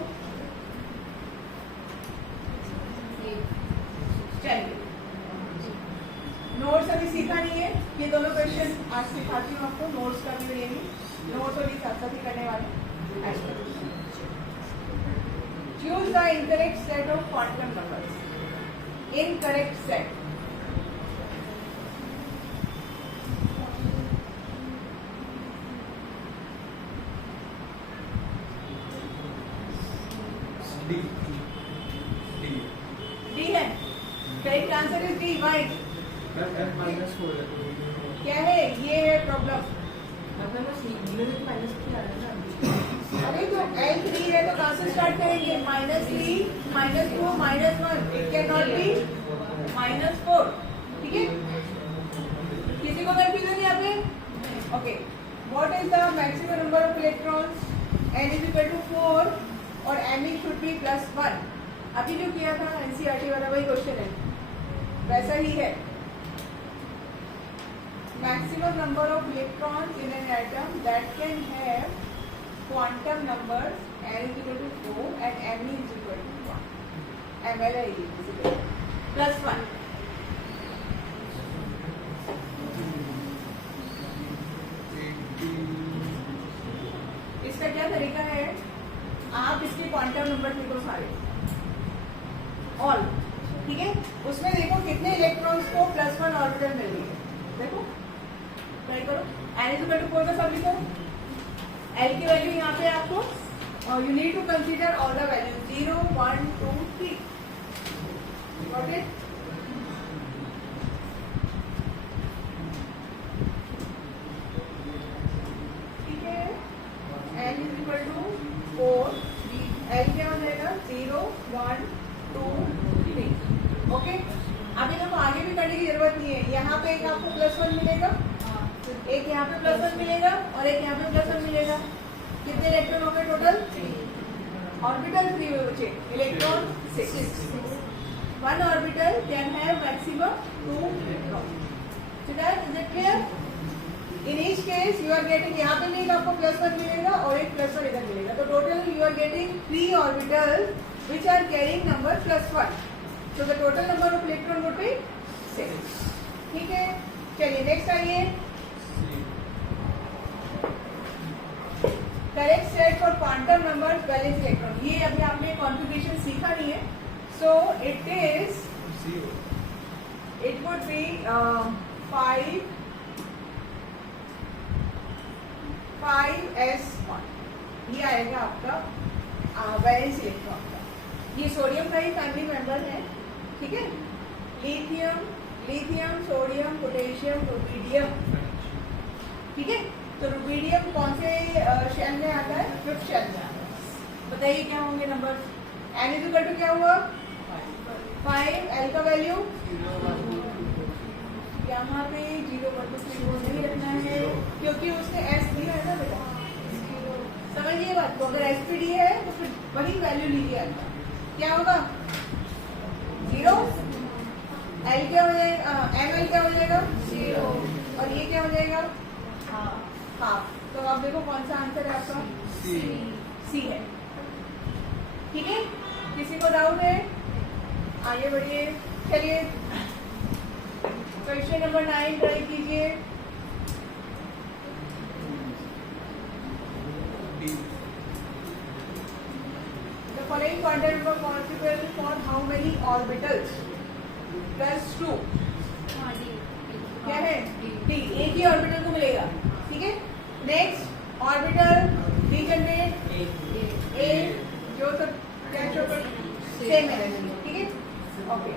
चलिए नोट्स अभी सीखा नहीं है, ये दोनों क्वेश्चन आज सिखाती हूँ आपको। नोट्स का भी रहेंगे, नोट्स अभी साथ साथ ही करने वाले। Choose the incorrect set of quantum numbers. Incorrect set D D D है। Correct answer is D. Y -4 क्या है? ये है प्रॉब्लम। मतलब बस जीरो से माइनस की आ रहा है ना। अरे तो L3 है तो कहाँ से स्टार्ट करेंगे? -3 -2 -1। It can not be -4। ठीक है, किसी को कंफ्यूजन यहाँ पे? Okay, what is the maximum number of electrons? n is equal to 4 और me शुड बी +1। अभी जो किया था NCERT वाला वही क्वेश्चन है, वैसा ही है। Maximum number of electrons in an atom that can have quantum numbers n is equal to 4 and me is equal to 1. ml is equal to +1. इसका क्या तरीका है? आप इसके क्वांटम नंबर लिखो सारे, ऑल। ठीक है, उसमें देखो कितने इलेक्ट्रॉन्स को +1 ऑर्बिटल मिल रही है। देखो ट्राई करो, n is equal to 4 का सब लिखो। L की वैल्यू यहाँ पे आपको, और you need to consider all the value 0 1 2 3। Got it? ठीक है, L is equal to 4। L क्या हो जाएगा? 0 1 2 3। ओके, अभी देखो आगे भी करने की जरूरत नहीं है। यहाँ पे एक आपको +1 मिलेगा, एक यहाँ पे +1 मिलेगा और एक यहाँ पे +1 मिलेगा। कितने इलेक्ट्रॉन हो गए टोटल? 3 ऑर्बिटल 3 हुए बचे, electron 6। 1 orbital can have maximum 2 electron. Is it clear? In each case you are getting, यहाँ पे नहीं आपको +1 मिलेगा और एक +1 इधर मिलेगा, तो total you are getting 3 orbital which are carrying number +1। So the total number of electron would be 6। ठीक है, चलिए नेक्स्ट आइए। Correct set for quantum numbers valence electron. ये अभी आपने कॉन्फ़िगरेशन सीखा नहीं है, so it would be 5s1। ये आएगा आपका बैलेंस इलेक्ट्रॉन का। ये सोडियम का ही फैमिली मेंबर है। ठीक है, लिथियम सोडियम पोटेशियम रुबिडियम। ठीक है, तो रुबिडियम कौन से शेल में आता है? 5th शेल में आता है। बताइए क्या होंगे number? n is equal to क्या हुआ? 5। L का वैल्यू यहाँ पे 0.3 नहीं रखना है क्योंकि उसने S दिया है ना बेटा। समझिए बात को, अगर SPD है तो फिर वही वैल्यू लीजिए। क्या होगा? 0। L क्या हो जाएगा? ml क्या हो जाएगा? 0। और ये क्या हो जाएगा? हाफ। तो आप देखो कौन सा आंसर है आपका? सी है। ठीक है, किसी को डाउट है? आगे बढ़िए। चलिए क्वेश्चन नंबर 9 ट्राई कीजिए। The following quantum number possible for how many orbitals? +2। क्या है? D। एक ही ऑर्बिटल को मिलेगा। ठीक है, नेक्स्ट ऑर्बिटल डीजनरेट ए, जो सब क्या शो कर सेम एनर्जी, ठीक है, ओके।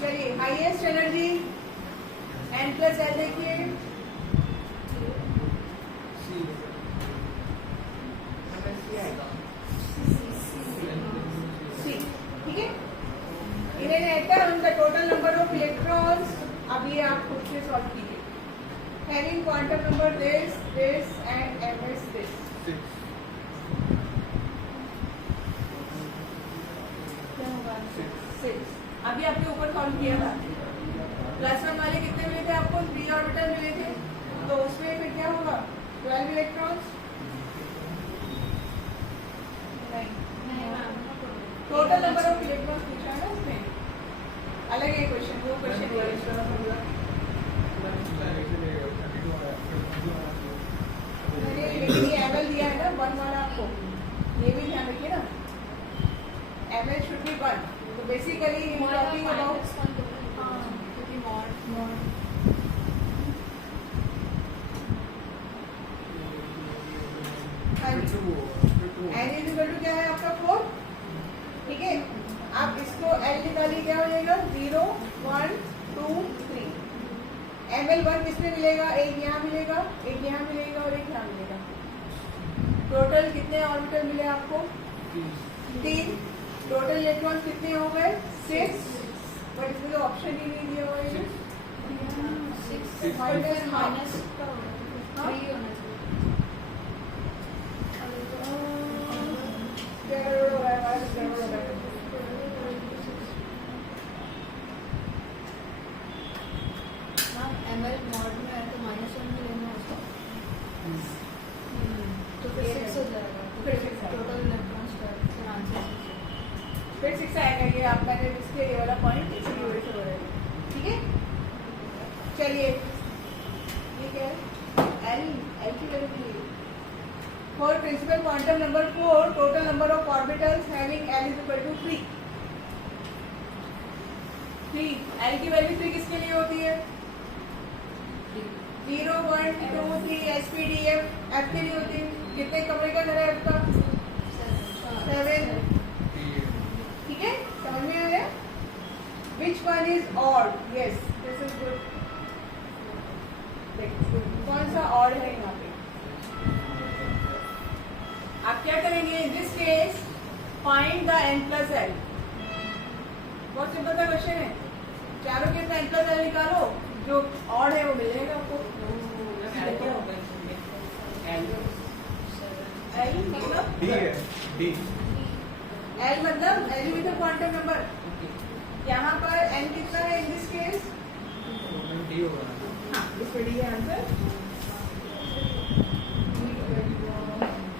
चलिए highest energy n plus L देखिए, सी, ठीक है। In an atom the total number of electrons, अब ये आप खुद से सॉल्व कीजिए, having quantum number this this and ms this, 6. क्या होगा 6। अभी आपने ऊपर सॉल्व किया था, +1 वाले कितने मिले थे आपको, 3 ऑर्बिटल मिले थे, तो उसमें फिर क्या होगा 12 इलेक्ट्रॉन्स, नहीं, नहीं ma'am, total number of electrons पूछा है ना उसमें, अलग है क्वेश्चन, वो क्वेश्चन लेकिन ये ml दिया है ना 1 वाला आपको, ये भी ध्यान रखिए ना, ml शुड बी 1, तो बेसिकली टॉकिंग अबाउट हाँ, क्योंकि mod n is equal to क्या है आपका 4, ठीक है। आप इसको l निकालिए, क्या हो जाएगा 0 1 2 3, ml 1 किसमें मिलेगा, एक यहाँ मिलेगा, एक यहाँ मिलेगा और एक यहाँ मिलेगा, टोटल कितने ऑर्बिटल मिले आपको 3, टोटल इलेक्ट्रॉन कितने हो गए 6, बट इसमें तो ऑप्शन ही नहीं दिया हुआ है, माइनस का 3 होना चाहिए। गड़बड़ हो रहा है, हमारा गड़बड़ हो रहा है। हाँ, ml मॉड में है तो -1 में लेना उसका, तो फिर 6 हो जाएगा, फिर 6 आएगा। टोटल इलेक्ट्रॉन्स का फिर आंसर 6 है। फिर 6 आएगा, ये आप मैंने इसके ये वाला पॉइंट इसकी वजह से हो रहा है, ठीक है। चलिए ये क्या है एल की value for principal quantum number 4, total number of orbitals having l is equal to 3, l की वैल्यू 3 किसके लिए होती है 0 1 2 3 SPDF, f के लिए होती है, कितने कमरे का घर है आपका 7, ठीक है, समझ में आ रहा है। Which one is odd, yes this is good, कौन सा ऑड है यहाँ पे, आप क्या करेंगे इन this case find the n plus L, बहुत सिंपल सा क्वेश्चन है, चारों केस में n प्लस एल निकालो, जो ऑड है वो मिल जाएगा आपको, एल मतलब D है, D. एल मतलब एलिमेंटल क्वांटम नंबर, यहाँ पर n कितना है इन दिस केस, D होगा. हाँ इसमें डी है आंसर।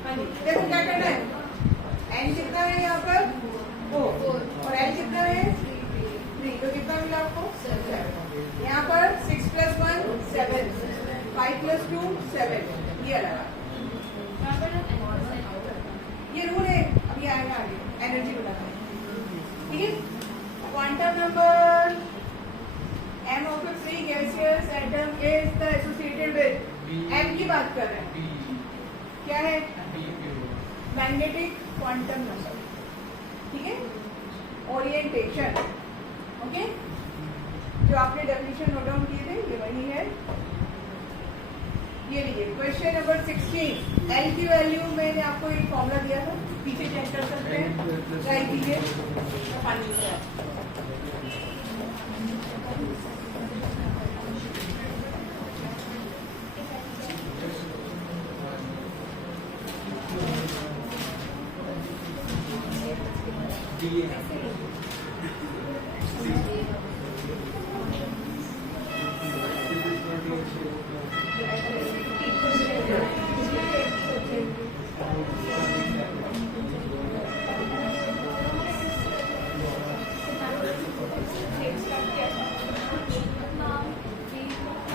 हाँ जी, देखो क्या करना है, n कितना है यहाँ पर 4 और l कितना है 3, तो कितना मिला आपको 7, यहाँ पर 6 + 1 7, 5 + 2 7, ये लगा, यहाँ पर ना ये रूल है, अब ये आएगा आगे एनर्जी बताता है, ठीक है। Quantum number m of a free gaseous atom is the associated with, m की बात कर रहे हैं, D. क्या है D होगा. मैग्नेटिक क्वांटम नंबर, ठीक है, ओरिएंटेशन, ओके, जो आपने डेफिनेशन नोट डाउन किए थे ये वही है। ये लीजिए क्वेश्चन नंबर 16, एल की वैल्यू मैंने आपको एक फॉर्मूला दिया था, पीछे चेक कर सकते हैं, ट्राई कीजिए, पानी से D है.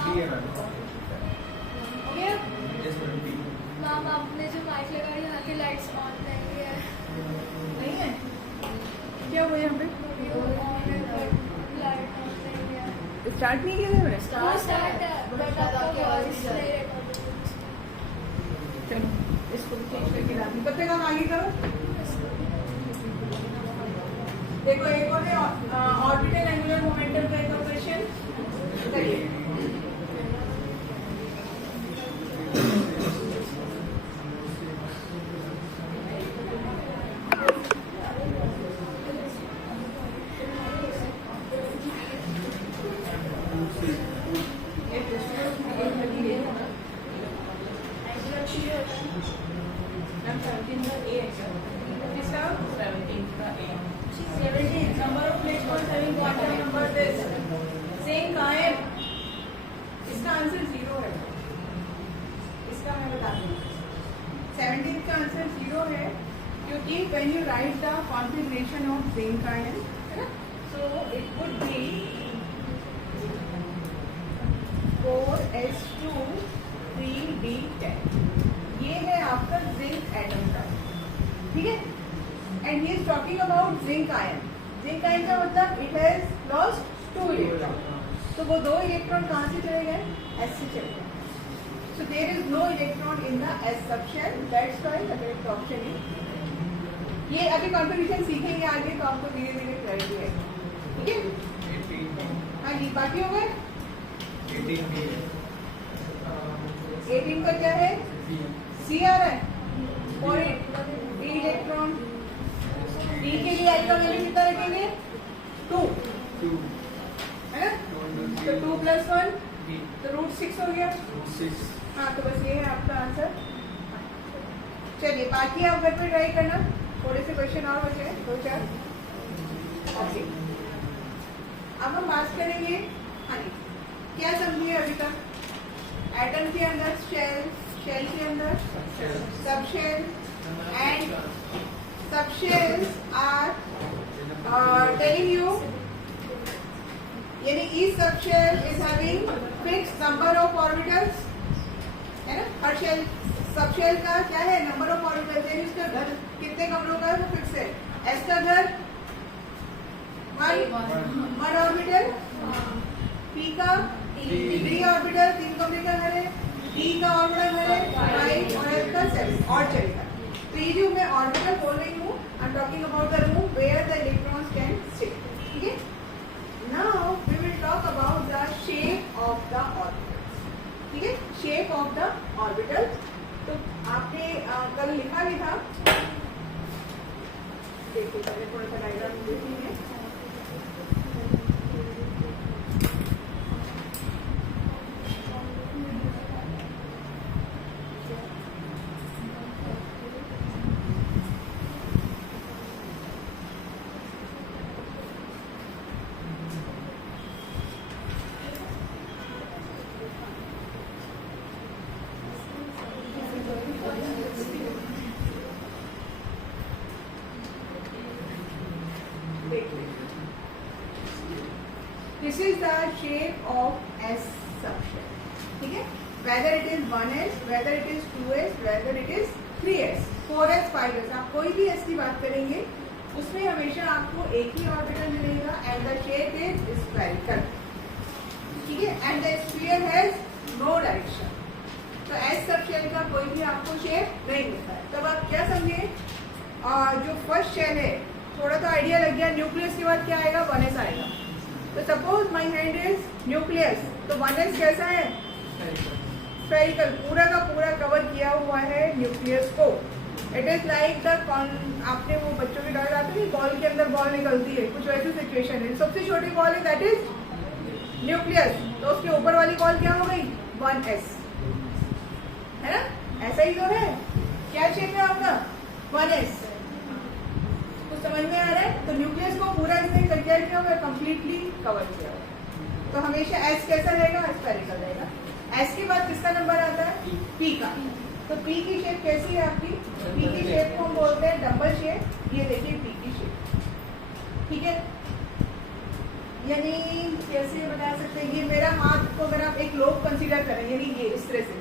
D है ma'am. Yes ma'am, D. Ma'am आपने जो माइक लगाई यहाँ की लाइट्स ऑन नहीं है, नहीं है, क्या हुआ यहाँ पे ऑन है, लाइट ऑन नहीं है। स्टार्ट नहीं किया था मैंने? चलो इसको चेंज करके डाल तब तक हम आगे करो। देखो एक और है ऑर्बिटल एंगुलर मोमेंटम का एक क्वेश्चन करिए। इसका आंसर 0 है। इसका मैं बता दूं 17 का आंसर 0 है क्योंकि when you write the configuration of zinc ion है ना, so it would be 4s2 3d10। ये है आपका जिंक एटम का, ठीक है। And he is talking about zinc ion. Zinc ion का मतलब इट हैज लॉस्ट 2 इलेक्ट्रॉन। तो वो 2 इलेक्ट्रॉन कहाँ से चले गए? एस से चले गए। So there is no electron in the s subshell, that's why the correct option is ये। अभी कॉन्फ़िगरेशन सीखेंगे आगे तो आपको धीरे धीरे क्लैरिटी आएगी, ठीक है। 18 हाँ जी, बाकी हो गए। 18 का क्या है? सी आ रहा है और डी इलेक्ट्रॉन। डी के लिए आई का वैल्यू कितना रखेंगे? 2 है ना, तो 2 + 1 तो √6 हो गया। हाँ, तो बस ये है आपका आंसर। चलिए बाकी आप घर पे ट्राई करना, थोड़े से क्वेश्चन और बचे हैं 2-4। ओके, अब हम बात करेंगे। हाँ जी, क्या समझिए अभी तक? एटम के अंदर शेल, शेल के अंदर subshell, and subshells are telling you, यानी each subshell is having fixed number of orbitals, है ना। हर शेल सबशेल का क्या है? नंबर ऑफ ऑर्बिटल्स, यानी उसका घर कितने कमरों का है वो फिक्स है। एस का घर 1 ऑर्बिटल, पी का 3 ऑर्बिटल 3 कमरे का घर है, डी का ऑर्बिटल घर है 5 और एफ का 7 और चलेगा। तो ये जो मैं ऑर्बिटल बोल रही हूँ, I am talking about the room where the electrons can sit, ठीक है। Now we will talk about the shape of the orbitals, ठीक है। शेप ऑफ द ऑर्बिटल तो आपने कल लिखा भी था, देखिए पहले थोड़ा सा डायग्राम देखेंगे। This is the shape of S subshell, ठीक है। Whether it is 1s, whether it is 2s, whether it is 3s, 4s, 5s, आप कोई भी s की बात करेंगे उसमें हमेशा आपको एक ही ऑर्बिटल मिलेगा and the shape is spherical, ठीक है। And the sphere has no direction. तो एस सबशेल का कोई भी आपको शेप नहीं मिलता है। तब आप क्या समझे, जो फर्स्ट शेल है थोड़ा तो आइडिया लग गया। न्यूक्लियस के बाद क्या आएगा? 1s आएगा। तो suppose my hand is nucleus, तो 1s कैसा है? स्फेरिकल, पूरा का पूरा कवर किया हुआ है न्यूक्लियस को। इट इज लाइक द, आपने वो बच्चों के डर आते हैं बॉल के अंदर बॉल निकलती है, कुछ वैसी सिचुएशन है। सबसे छोटी बॉल है दैट इज न्यूक्लियस, तो उसके ऊपर वाली बॉल क्या हो गई? 1s, है ना। ऐसा ही तो है, क्या शेप है आपका? 1s। समझ में आ रहा है? तो न्यूक्लियस को पूरा इसने क्या किया हुआ है? कंप्लीटली कवर किया हुआ है। तो हमेशा एस कैसा रहेगा? स्फेरिकल रहेगा। एस के बाद किसका नंबर आता है? पी का। तो पी की शेप कैसी है आपकी? पी की शेप को हम बोलते हैं डबल शेप। ये देखिए पी की शेप, ठीक है। यानी कैसे बता सकते हैं, ये मेरा हाथ को अगर आप एक लोब कंसीडर करें, यानी ये इस तरह से,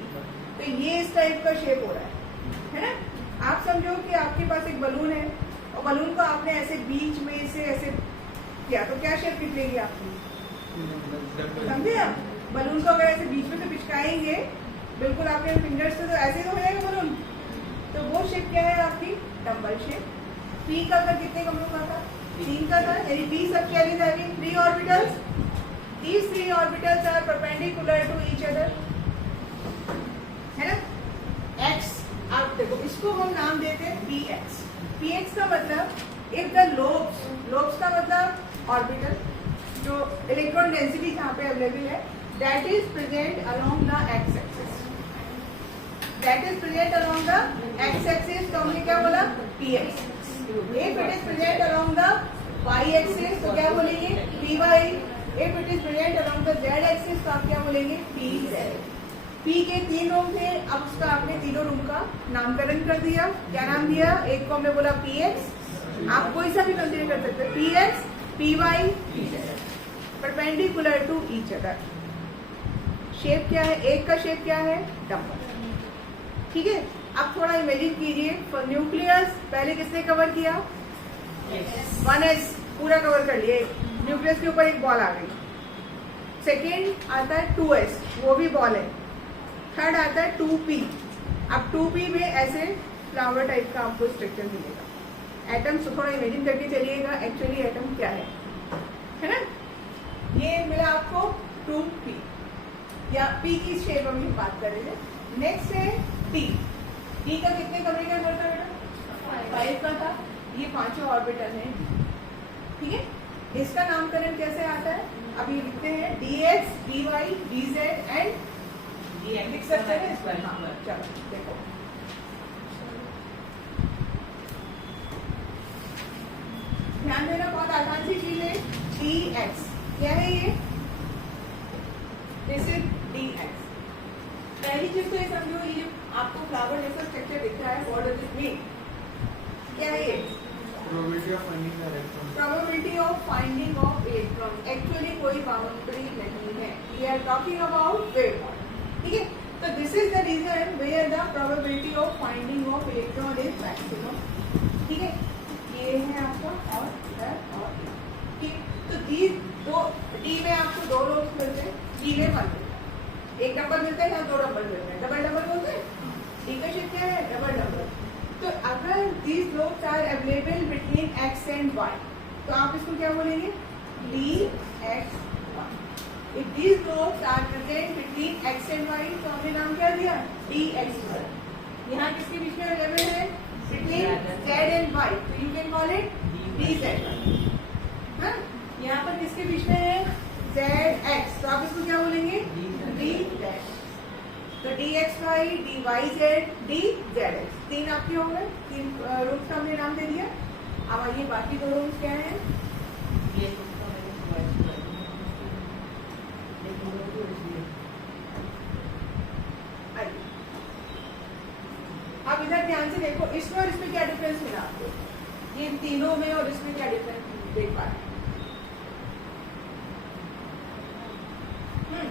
तो ये इस टाइप का शेप हो रहा है ना। आप समझो कि आपके पास एक बलून है और बलून को आपने ऐसे बीच में से ऐसे किया, तो क्या शेप निकलेगी आपकी? समझे आप? बलून को अगर ऐसे बीच में से पिचकाएंगे बिल्कुल आपके फिंगर्स से, तो ऐसे तो हो जाएगा बलून। तो वो शेप क्या है आपकी? Dumbbell shape. पी का था कितने कमरों का था? 3 का था, यानी पी सब क्या is having 3 orbitals. These 3 orbitals are perpendicular to each other, है ना? X, आप देखो इसको हम नाम देते हैं px। px का मतलब if the lobes का मतलब ऑर्बिटल, जो इलेक्ट्रॉन डेंसिटी जहाँ पे अवेलेबल है, that is present along the x axis, that is present along the x axis, तो हमने क्या बोला? px। if it is present along the y axis तो क्या बोलेंगे? py। If it is present along the z axis तो आप क्या बोलेंगे? pz। P के 3 रूम थे, अब उसका आपने तीनों रूम का नामकरण कर दिया। क्या नाम दिया? एक को हमने बोला px, आप कोई सा भी कंसीडर कर सकते हैं, px, py, pz, perpendicular to each other. Shape क्या है? एक का शेप क्या है? डम्बल। ठीक है, अब थोड़ा इमेजिन कीजिए, न्यूक्लियस पहले किसने कवर किया? 1s पूरा कवर कर लिए, न्यूक्लियस के ऊपर एक बॉल आ गई। सेकेंड आता है 2s, वो भी बॉल है। थर्ड आता है 2p। अब 2p में ऐसे फ्लावर टाइप का आपको स्ट्रक्चर मिलेगा। एटम्स थोड़ा इमेजिन करके चलिएगा, एक्चुअली एटम क्या है ना? ये मिला आपको 2p या p की शेप हम बात कर रहे थे। नेक्स्ट है t। t का कितने कमरे का बोलता है बेटा? 5 का था। ये 5 ऑर्बिटल है, ठीक है। इसका नामकरण कैसे आता है? अभी लिखते हैं dx, dy, dz एंड लिख सकते हैं इस पर। हाँ, चलो देखो, ध्यान देना, बहुत आसान सी चीज है। dx क्या है? ये दिस इज dx। पहली चीज तो ये समझो, ये आपको फ्लावर जैसा स्ट्रक्चर दिख रहा है, व्हाट डज इट मीन? क्या है ये? Probability of finding of electron। Actually कोई बाउंड्री नहीं है, we are talking about wave, ठीक है। तो this is the reason where the probability of finding of electron is maximum, ठीक है। ये है आपका और इधर और ठीक। तो डी में आपको 2 लोग मिलते हैं, डी में 1 मिलता है, एक डबल मिलता है या 2 डबल मिलते हैं, डबल डबल बोलते हैं। डी का शेप क्या है? Double double. तो अगर these lobes are available between x and y, तो आप इसको क्या बोलेंगे? dx1। if these lobes are present between x and y, तो हमने नाम क्या दिया? dx1। यहाँ किसके बीच में अवेलेबल है? between z and y, तो you can call it dz1। हाँ, यहाँ पर किसके बीच में है? zx, तो आप इसको क्या बोलेंगे? dz। तो dxy, dyz, dzx 3 आपके हो गए, 3 रूम्स का हमने नाम दे दिया। अब आइए बाकी 2 रूम्स क्या हैं? अब इधर ध्यान से देखो, इसमें और इसमें क्या डिफरेंस मिला आपको? ये तीनों में और इसमें क्या डिफरेंस देख पा रहे हैं?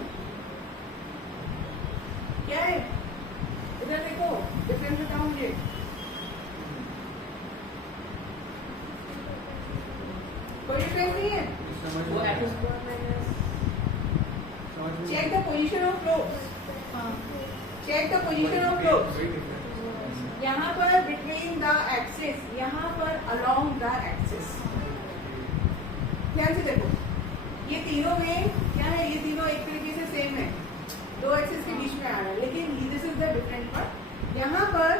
क्या है? इधर देखो, डिफरेंस बताओ मुझे। कोई डिफरेंस नहीं है। Check the position of lobes. Check the position of lobes. यहाँ पर बिटवीन द एक्सिस, यहाँ पर अलोंग द एक्सिस। ध्यान से देखो, ये तीनों में क्या है? ये तीनों एक तरीके से सेम है, 2 एक्सिस के बीच में आ रहा है, लेकिन this is the different part. यहाँ पर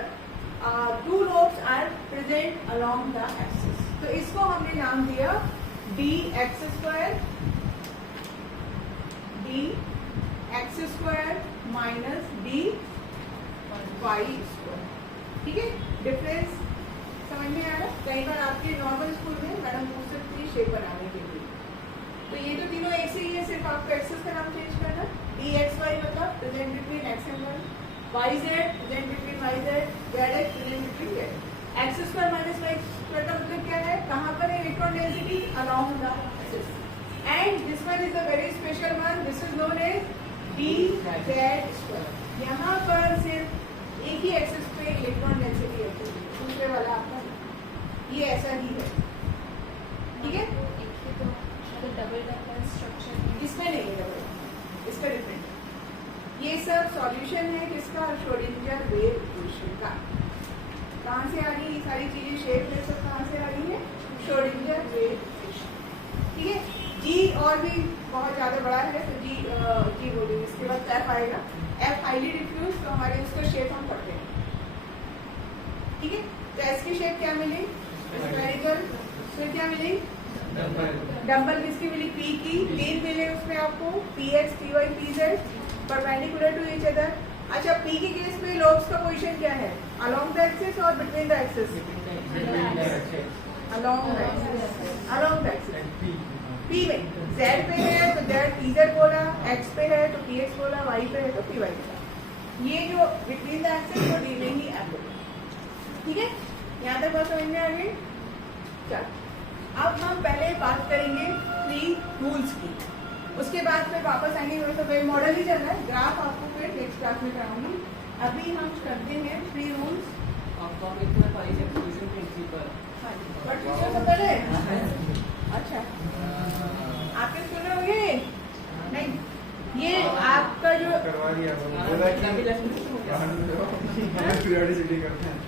2 lobes are present along the axis, तो इसको हमने नाम दिया dx² माइनस dy², ठीक है। डिफरेंस समझ में आ रहा? कई बार आपके नॉर्मल स्कूल में मैडम पूछ सकती है शेप बनाने के लिए। तो ये तो तीनों एक से ही है, सिर्फ आपको एक्सिस का नाम चेंज करना। dxy मतलब present between x and y, yz present between yz, zx present between z। x² minus y² का मतलब क्या है? कहाँ पर है electron density? Along the axis. And this one is a very special one, this is known as dz²। यहाँ पर सिर्फ एक ही एक्सिस पे इलेक्ट्रॉन डेंसिटी है, दूसरे वाला आपका ये ऐसा ही है, ठीक है। डबल डबल स्ट्रक्चर इसमें नहीं है डबल, इसका डिफरेंट। ये सब सॉल्यूशन है किसका? श्रोडिंगर वेव इक्वेशन का। कहाँ से आ रही है ये सारी चीजें? शेप ये सब कहाँ से आ रही है? Schrodinger wave equation. ठीक है, जी और भी बहुत ज्यादा बड़ा है तो जी बोलेंगे, इसके बाद एफ आएगा। एफ हाईली डिफ्यूज, तो हमारे उसका शेप हम पढ़ते हैं। ठीक है, तो एस की शेप क्या मिली? स्फेरिकल। फिर क्या मिली? डम्बल। किसकी मिली? पी की। तीन मिले उसमें आपको, p x, p y, p z, perpendicular to each other. अच्छा, पी के केस में लोब्स का पोजीशन क्या है? अलोंग द एक्सिस और between the axis? Along the axis. Along the axis. P में जेड पे है तो जेड पी जेड बोला, एक्स पे है तो पी एक्स बोला, वाई पे है तो पी वाई बोला। ये जो बिटवीन द एक्सिस वो डी में ही एप्लीकेबल। ठीक है, यहाँ तक बात समझ में आ गई? चलो, अब हम पहले बात करेंगे फ्री रूल्स की, उसके बाद फिर वापस आएंगे। तो वेव मॉडल ही चल रहा है, ग्राफ आपको फिर नेक्स्ट क्लास में कराऊंगी। अभी हम करते हैं फ्री रूल्स। बट सब पहले अच्छा आपने सुने होंगे? नहीं, ये आपका जो करवा दिया बोला पीरियोडिसिटी करते हैं।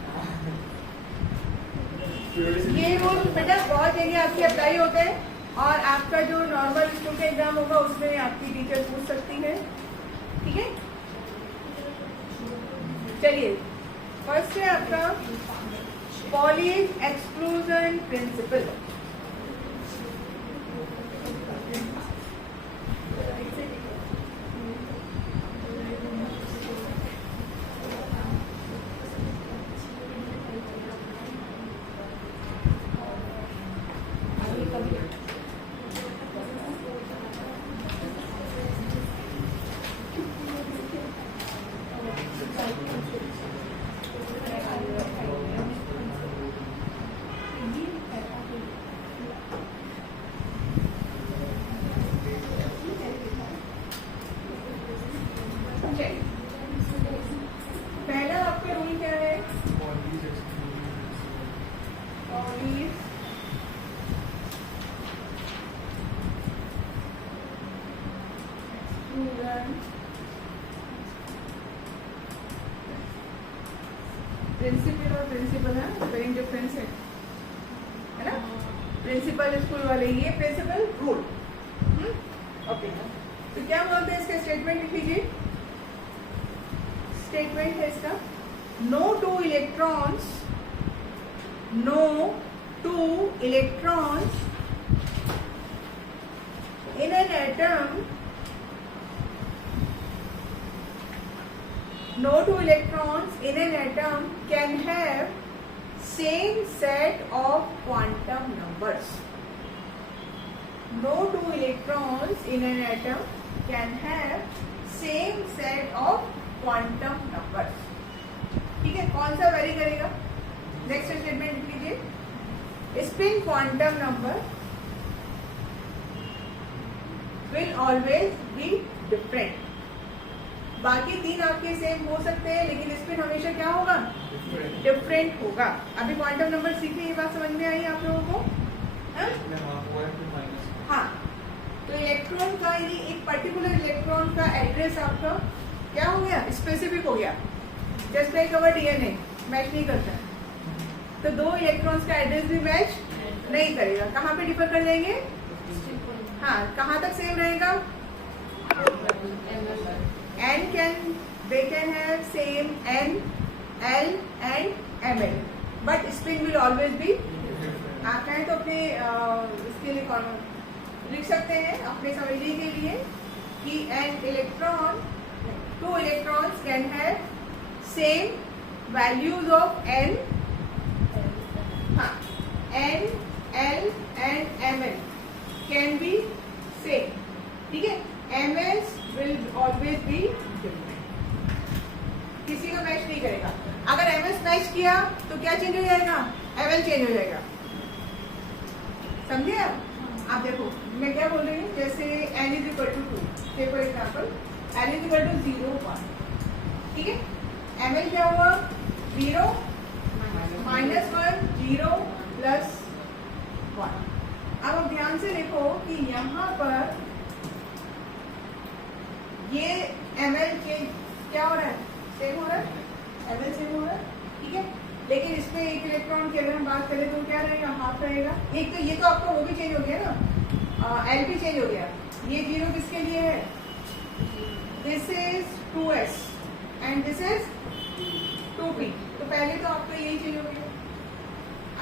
ये रूल बेटा बहुत जगह आपके अप्लाई होते हैं, और आपका जो नॉर्मल स्कूल का एग्जाम होगा उसमें आपकी टीचर पूछ सकती है। ठीक है, चलिए फर्स्ट है आपका पॉलीज एक्सक्लूजन प्रिंसिपल। पहला आपका रूल क्या है? प्रिंसिपल और प्रिंसिपल है वेरी डिफरेंस है ना? प्रिंसिपल स्कूल वाले, ये प्रिंसिपल रूल। ओके, तो क्या बोलते हैं इसका? स्टेटमेंट लिख लीजिए। स्टेटमेंट है इसका, no two electrons in an atom, no two electrons in an atom can have same set of quantum numbers. No two electrons in an atom can have same set of quantum numbers. ठीक है, कौन सा वेरी करेगा? नेक्स्ट स्टेटमेंट लिख लीजिए, spin quantum number will always be different. बाकी तीन आपके सेम हो सकते हैं, लेकिन स्पिन हमेशा क्या होगा? डिफरेंट होगा। अभी क्वांटम नंबर सीखे, ये बात समझ में आई आप लोगों को? हाँ, तो इलेक्ट्रॉन का यानी एक पर्टिकुलर इलेक्ट्रॉन का एड्रेस आपका क्या हो गया? स्पेसिफिक हो गया। Just like our DNA match नहीं करता, तो दो इलेक्ट्रॉन्स का एड्रेस भी मैच नहीं करेगा। कहाँ पे डिफर कर लेंगे? हाँ, कहाँ तक सेम रहेगा? they can have same N, L and Ml, but spin will always be। आप कहें तो अपने इसके लिए लिख सकते हैं अपने समझने के लिए कि an electron, two electrons can have same values of N, हाँ, N, L and Ml can be same। ठीक है, Ms will always be different, किसी का मैच नहीं करेगा। अगर Ms मैच किया तो क्या चेंज हो जाएगा? Ml चेंज हो जाएगा। समझे आप देखो मैं क्या बोल रही हूँ, जैसे n is equal to 2, say for example n is equal to 0, 1, ठीक है, Ml क्या हुआ? 0, -1, 0 + 1। अब आप ध्यान से देखो कि यहाँ पर ये ml चेंज क्या हो रहा है, सेम हो रहा है, ml सेम हो रहा है, ठीक है। लेकिन इसमें एक इलेक्ट्रॉन की अगर हम बात करें तो क्या रहेगा, हाफ रहेगा। एक तो ये तो आपका वो भी चेंज हो गया ना, एल भी चेंज हो गया। ये 0 किसके लिए है, this is 2s and this is 2p। तो पहले तो आपका यही चेंज हो गया।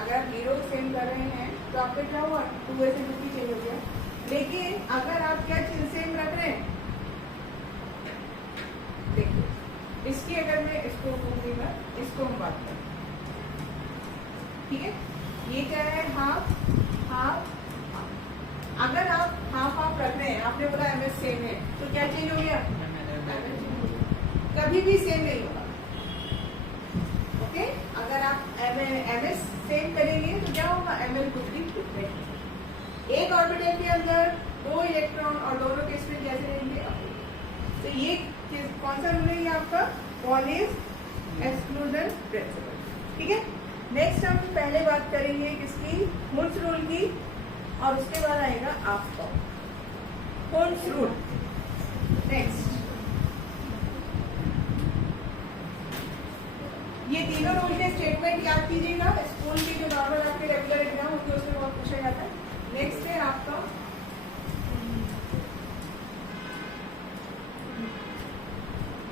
अगर आप 0 सेम कर रहे हैं तो आपका क्या हुआ, 2s एंड 2p चेंज हो गया। लेकिन अगर आप क्या सेम रख रहे हैं, देखिए इसकी अगर मैं इसको बोलूंगा, इसको हम बात करें, ठीक है। ये क्या है, हाफ हाफ हाफ। अगर आप हाफ हाफ रख रहे हैं, आपने बोला एमएस सेम है, तो क्या चेंज हो गया, कभी भी सेम नहीं होगा। ओके, अगर आप एमएस सेम करेंगे तो क्या होगा, एमएल कुछ भी डिफरेंट। एक ऑर्बिटल के अंदर 2 इलेक्ट्रॉन और दोनों के स्पिन कैसे रहेंगे, तो ये कौन सा रूल है, ये आपका पॉलीज एक्सक्लूजन प्रिंसिपल, ठीक है। नेक्स्ट हम पहले बात करेंगे किसकी, हुन्स रूल की, और उसके बाद आएगा आपका हुन्स रूल। नेक्स्ट ये तीनों रूल के स्टेटमेंट याद कीजिएगा, स्कूल की जो नॉर्मल आपके रेगुलर एग्जाम होती है उसमें बहुत पूछा जाता है। नेक्स्ट है आपका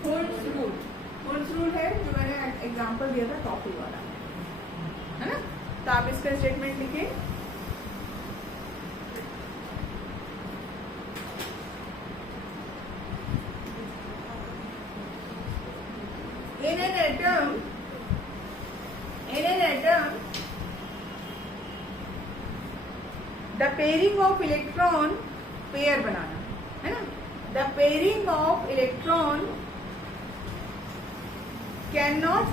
हुन्स रूल। हुन्स रूल है जो मैंने एग्जांपल दिया था टॉपिक वाला, है ना। तो आप इसका स्टेटमेंट लिखिए, in an atom the pairing of electron, pair बनाना, है ना। The pairing of electron cannot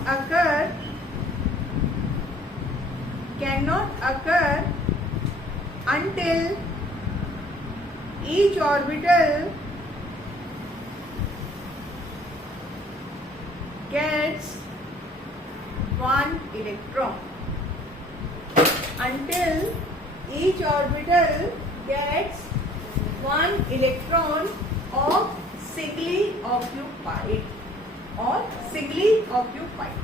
occur until each orbital gets 1 electron. Until each orbital gets 1 electron of singly occupied or singly occupied,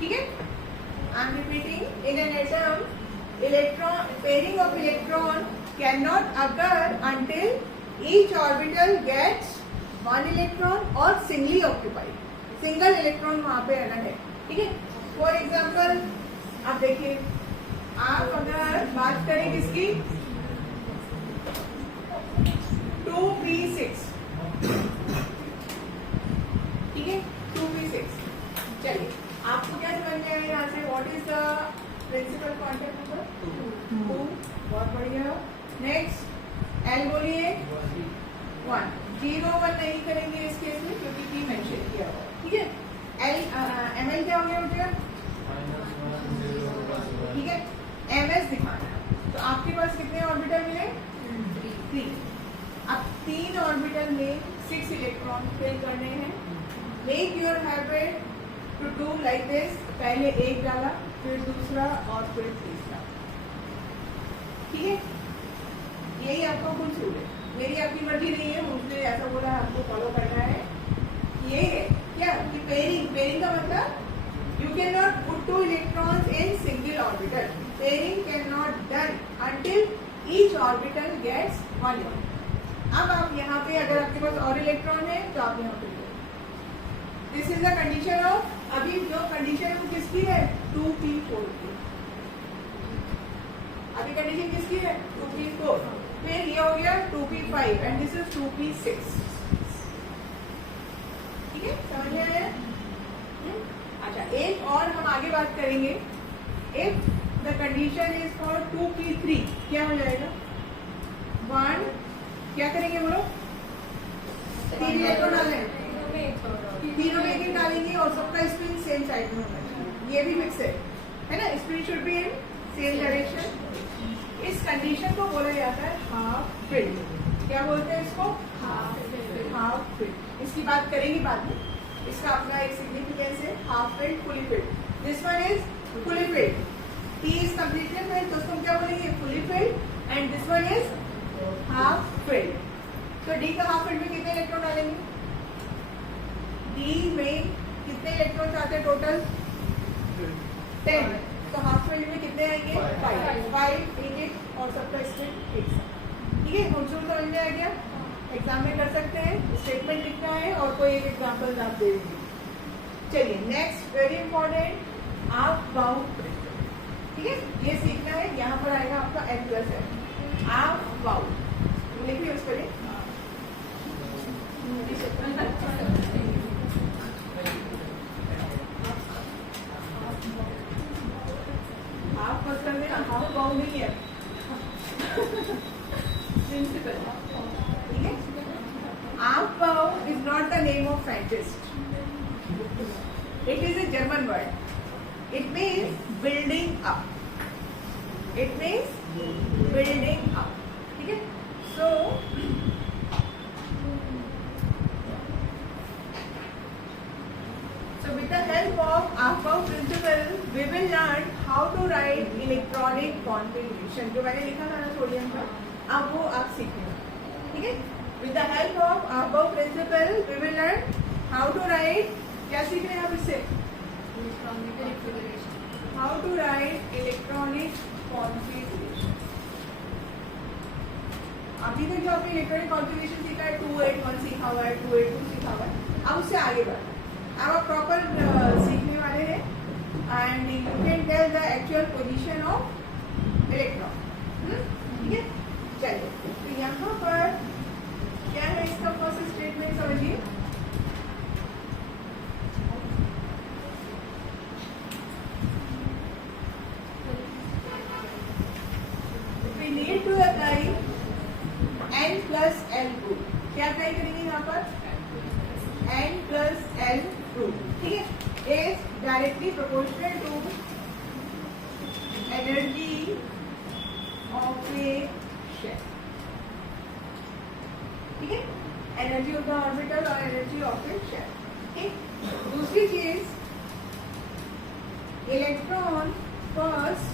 ठीक है। I am repeating, in an atom, pairing of electron cannot occur until each orbital gets 1 electron or singly occupied. Single electron वहां पे रहना है, ठीक है। फॉर एग्जाम्पल आप देखिए, आप अगर बात करें किसकी, 2p6, ठीक है, 2p6। चलिए आपको क्या समझ में आया यहाँ से, what is the principal quantum number, 2, बहुत बढ़िया। नेक्स्ट एल बोलिए, 1, 0 1 नहीं करेंगे इस केस में क्योंकि p मेंशन किया हुआ, ठीक है। एमएल क्या हो गया मुझे, ठीक है, एमएस दिखाना है। तो आपके पास कितने ऑर्बिटल मिले, 3। अब 3 ऑर्बिटल में 6 इलेक्ट्रॉन फिल करने हैं। Make your habit to do like this, पहले एक डाला, फिर दूसरा और फिर तीसरा, ठीक है। यही आपका कुछ रूल है, मेरी आपकी मर्जी नहीं है, मुझे ऐसा बोला है आपको फॉलो करना है। ये है क्या कि पेयरिंग का मतलब you can not put 2 electrons in single orbital. Pairing can not done until each orbital gets 1 electron. अब आप यहाँ पे अगर आपके पास और इलेक्ट्रॉन है तो आप यहाँ पे this is the condition of, अभी जो कंडीशन है वो किसकी है, 2p4 की। अभी कंडीशन किसकी है, 2p4। फिर ये हो गया 2p5 and this is 2p6, ठीक है, समझ में आया। अच्छा, एक और हम आगे बात करेंगे, if the condition is for 2p3, क्या हो जाएगा, 1, क्या करेंगे बोलो, 3 इलेक्ट्रॉन डालें, तीनों में एक डालेंगे और सबका स्पिन सेम साइड में होना चाहिए, ये भी फिक्स है ना। Spin should be in same direction. इस कंडीशन को बोला जाता है हाफ फिल्ड। क्या बोलते हैं इसको, हाफ फिल्ड। इसकी बात करेंगे बाद में, इसका अपना एक सिग्निफिकेंस है, half filled, fully filled. This one is fully filled, T is completely filled, तो उसको हम क्या बोलेंगे? fully filled, and this one is half filled. तो D का half filled में कितने इलेक्ट्रॉन डालेंगे? D में कितने इलेक्ट्रॉन आते हैं टोटल? 10. तो हाफ फील्ड में कितने आएंगे? 5 एक और सबका स्टेट एक साथ. ठीक है, कंट्रोल समझ में आ गया? एग्जाम में कर सकते हैं, स्टेटमेंट लिखना है और कोई एक एग्जाम्पल आप दे देंगे. चलिए नेक्स्ट, वेरी इंपॉर्टेंट, आप बाउंड प्रिंसिपल. ठीक है, ये सीखना है. यहाँ पर आएगा आपका N+N. आप बाउंड लिखिए उस पर. हाफ मत कर देना, हाफ बाउंड नहीं है. प्रिंसिपल. ठीक है, आप bound is not the name of scientist. It is a German word. It means building up. It means building up. ठीक है? So with the help of Aufbau principle, we will learn how to write electronic configuration. जो मैंने लिखा था ना सोडियम का, अब वो आप सीखेंगे. ठीक है? With the help of Aufbau principle, we will learn how to write. क्या सीख रहे हैं आप इससे? How to write electronic configuration. अभी तक जो आपने इलेक्ट्रॉनिक कॉन्फ़िगरेशन सीखा है, 281 सीखा हुआ है, 282 सीखा हुआ है, अब उससे आगे बढ़ना. अब आप प्रॉपर सीखने वाले हैं and you can tell the actual position of electron. ठीक है, चलिए. तो यहाँ पर क्या है इसका फर्स्ट स्टेटमेंट समझिए. We need to apply N+L rule. क्या अप्लाई करेंगे यहाँ पर? N+L rule. ठीक है, is directly proportional to energy of a shell. ठीक है, एनर्जी ऑफ द ऑर्बिटल और एनर्जी ऑफ ए शेल. ठीक. दूसरी चीज, इलेक्ट्रॉन फर्स्ट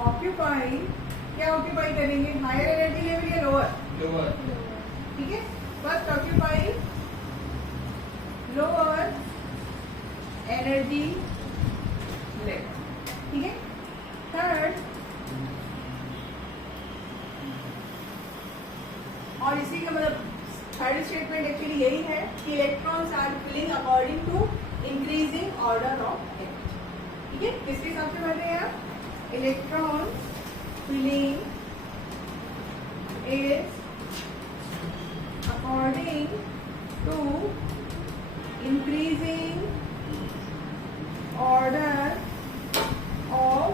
ऑक्यूपाई, क्या ऑक्यूपाई करेंगे? हायर एनर्जी लेवल या लोअर? लोअर. ठीक है, first occupy lower energy level. ठीक है. थर्ड, और इसी का मतलब थर्ड स्टेटमेंट एक्चुअली यही है कि electrons are filling according to increasing order of energy. ठीक है, किसके हिसाब से बढ़ रहे हैं आप? Electron filling is according to increasing order of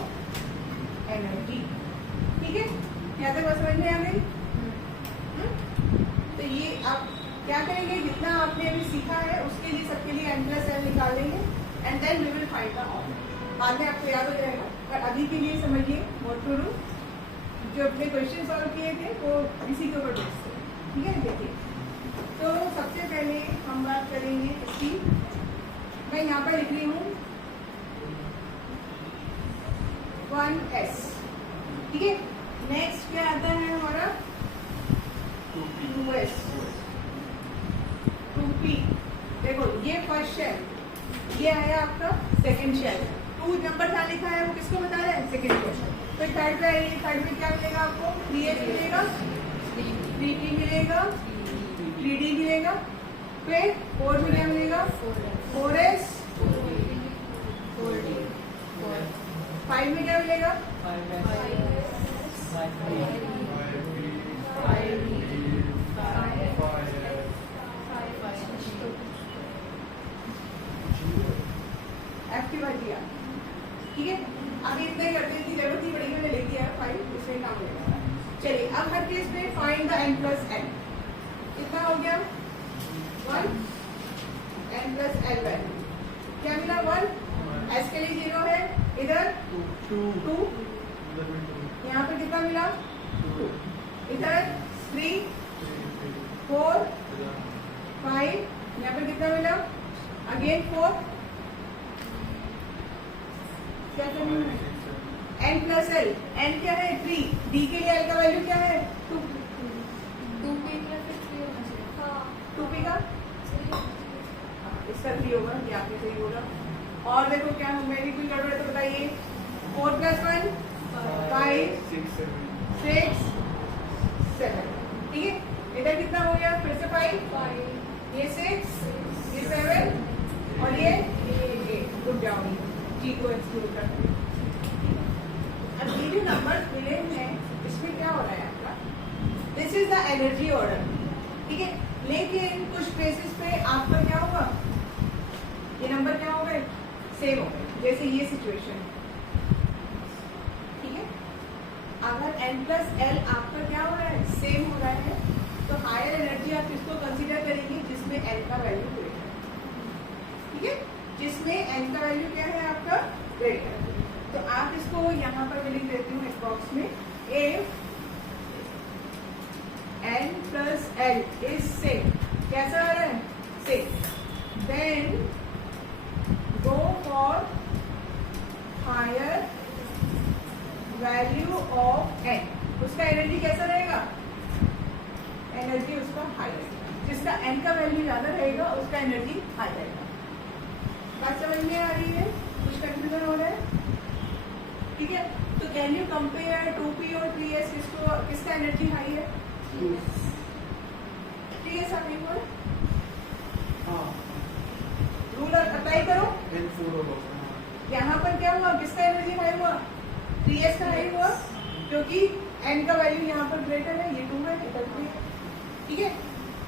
energy. ठीक है, यहाँ तक बात समझ में आ गई? तो ये आप क्या करेंगे, जितना आपने अभी सीखा है उसके लिए सबके लिए N+L निकालेंगे and then we will find the order. बाद में आपको याद हो जाएगा, पर अभी के लिए समझिए व्हाट टू डू. जो अपने क्वेश्चन सॉल्व किए थे वो इसी के ऊपर बेस्ड है. ठीक है, देखिए. तो सबसे पहले हम बात करेंगे इसकी. मैं यहाँ पर लिख रही हूँ 1s. ठीक है, नेक्स्ट क्या आता है हमारा? 2s, 2p. देखो ये फर्स्ट शेल, ये आया आपका सेकंड शेल. 2 नंबर जहाँ लिखा है वो किसको बता रहा है? Second shell. फिर थर्ड पे आएगी, थर्ड में क्या मिलेगा आपको? 3s मिलेगा, 3p मिलेगा, 3d मिलेगा. फिर 4 में क्या मिलेगा? 4s, 4d. 5 में क्या मिलेगा? 5 की बात किया. ठीक है, अभी इतना ही करते हैं, जरूरत नहीं पड़ेगी, मैंने लिख दिया है 5, इसमें काम लेगा. चलिए, अब हर केस में फाइंड द N+N. कितना हो गया? 1. N+L वैल्यू क्या मिला? 1. S के लिए 0 है, इधर 2. यहाँ पे कितना मिला? 2. इधर 3, 4, 5. यहाँ पे कितना मिला? अगेन 4. क्या करना है? n प्लस एल, n क्या है 3, d के लिए l का वैल्यू क्या है 2, 2p plus 3 होना चाहिए। हाँ 2p का इसका 3 होगा, ये आपने सही बोला। और देखो क्या मेरी कोई गड़बड़ है तो बताइए। 4 प्लस 1 5 6 7, ठीक है। इधर कितना हो गया फिर से 5, ये 6, ये 7 और ये 8। गुड जॉब, जी को एक्सक्लूड करते हैं। अब ये जो नंबर मिले हैं इसमें क्या हो रहा है आपका, this is the energy order, ठीक है। लेकिन कुछ प्लेसेस पे आपका क्या होगा, ये नंबर क्या हो गए सेम हो गए, जैसे ये सिचुएशन, ठीक है। अगर n प्लस एल आपका क्या हो रहा है सेम हो रहा है तो हायर एनर्जी आप किसको कंसीडर करेंगे, जिसमें n का वैल्यू ग्रेटर है, ठीक है। जिसमें n का वैल्यू क्या है आपका ग्रेटर। तो आप इसको यहाँ पर मैं लिख देती हूँ इस बॉक्स में, if n plus l is same, कैसा आ रहा है same, then go for higher value of n। उसका एनर्जी कैसा रहेगा, एनर्जी उसका हाई रहेगा, जिसका n का वैल्यू ज्यादा रहेगा उसका एनर्जी हाई रहेगा। बात समझ में आ रही है, कुछ कंफ्यूजन हो रहा है, ठीक है। तो कैन यू कंपेयर 2p और 3s, किसका एनर्जी हाई है, 3s आप नहीं बोल, रूल अप्लाई करो। यहाँ पर क्या हुआ, किसका एनर्जी हाई हुआ, 3s का हाई हुआ, क्योंकि n का वैल्यू यहाँ पर ग्रेटर है, ये 2 है, इधर 3 है, ठीक है।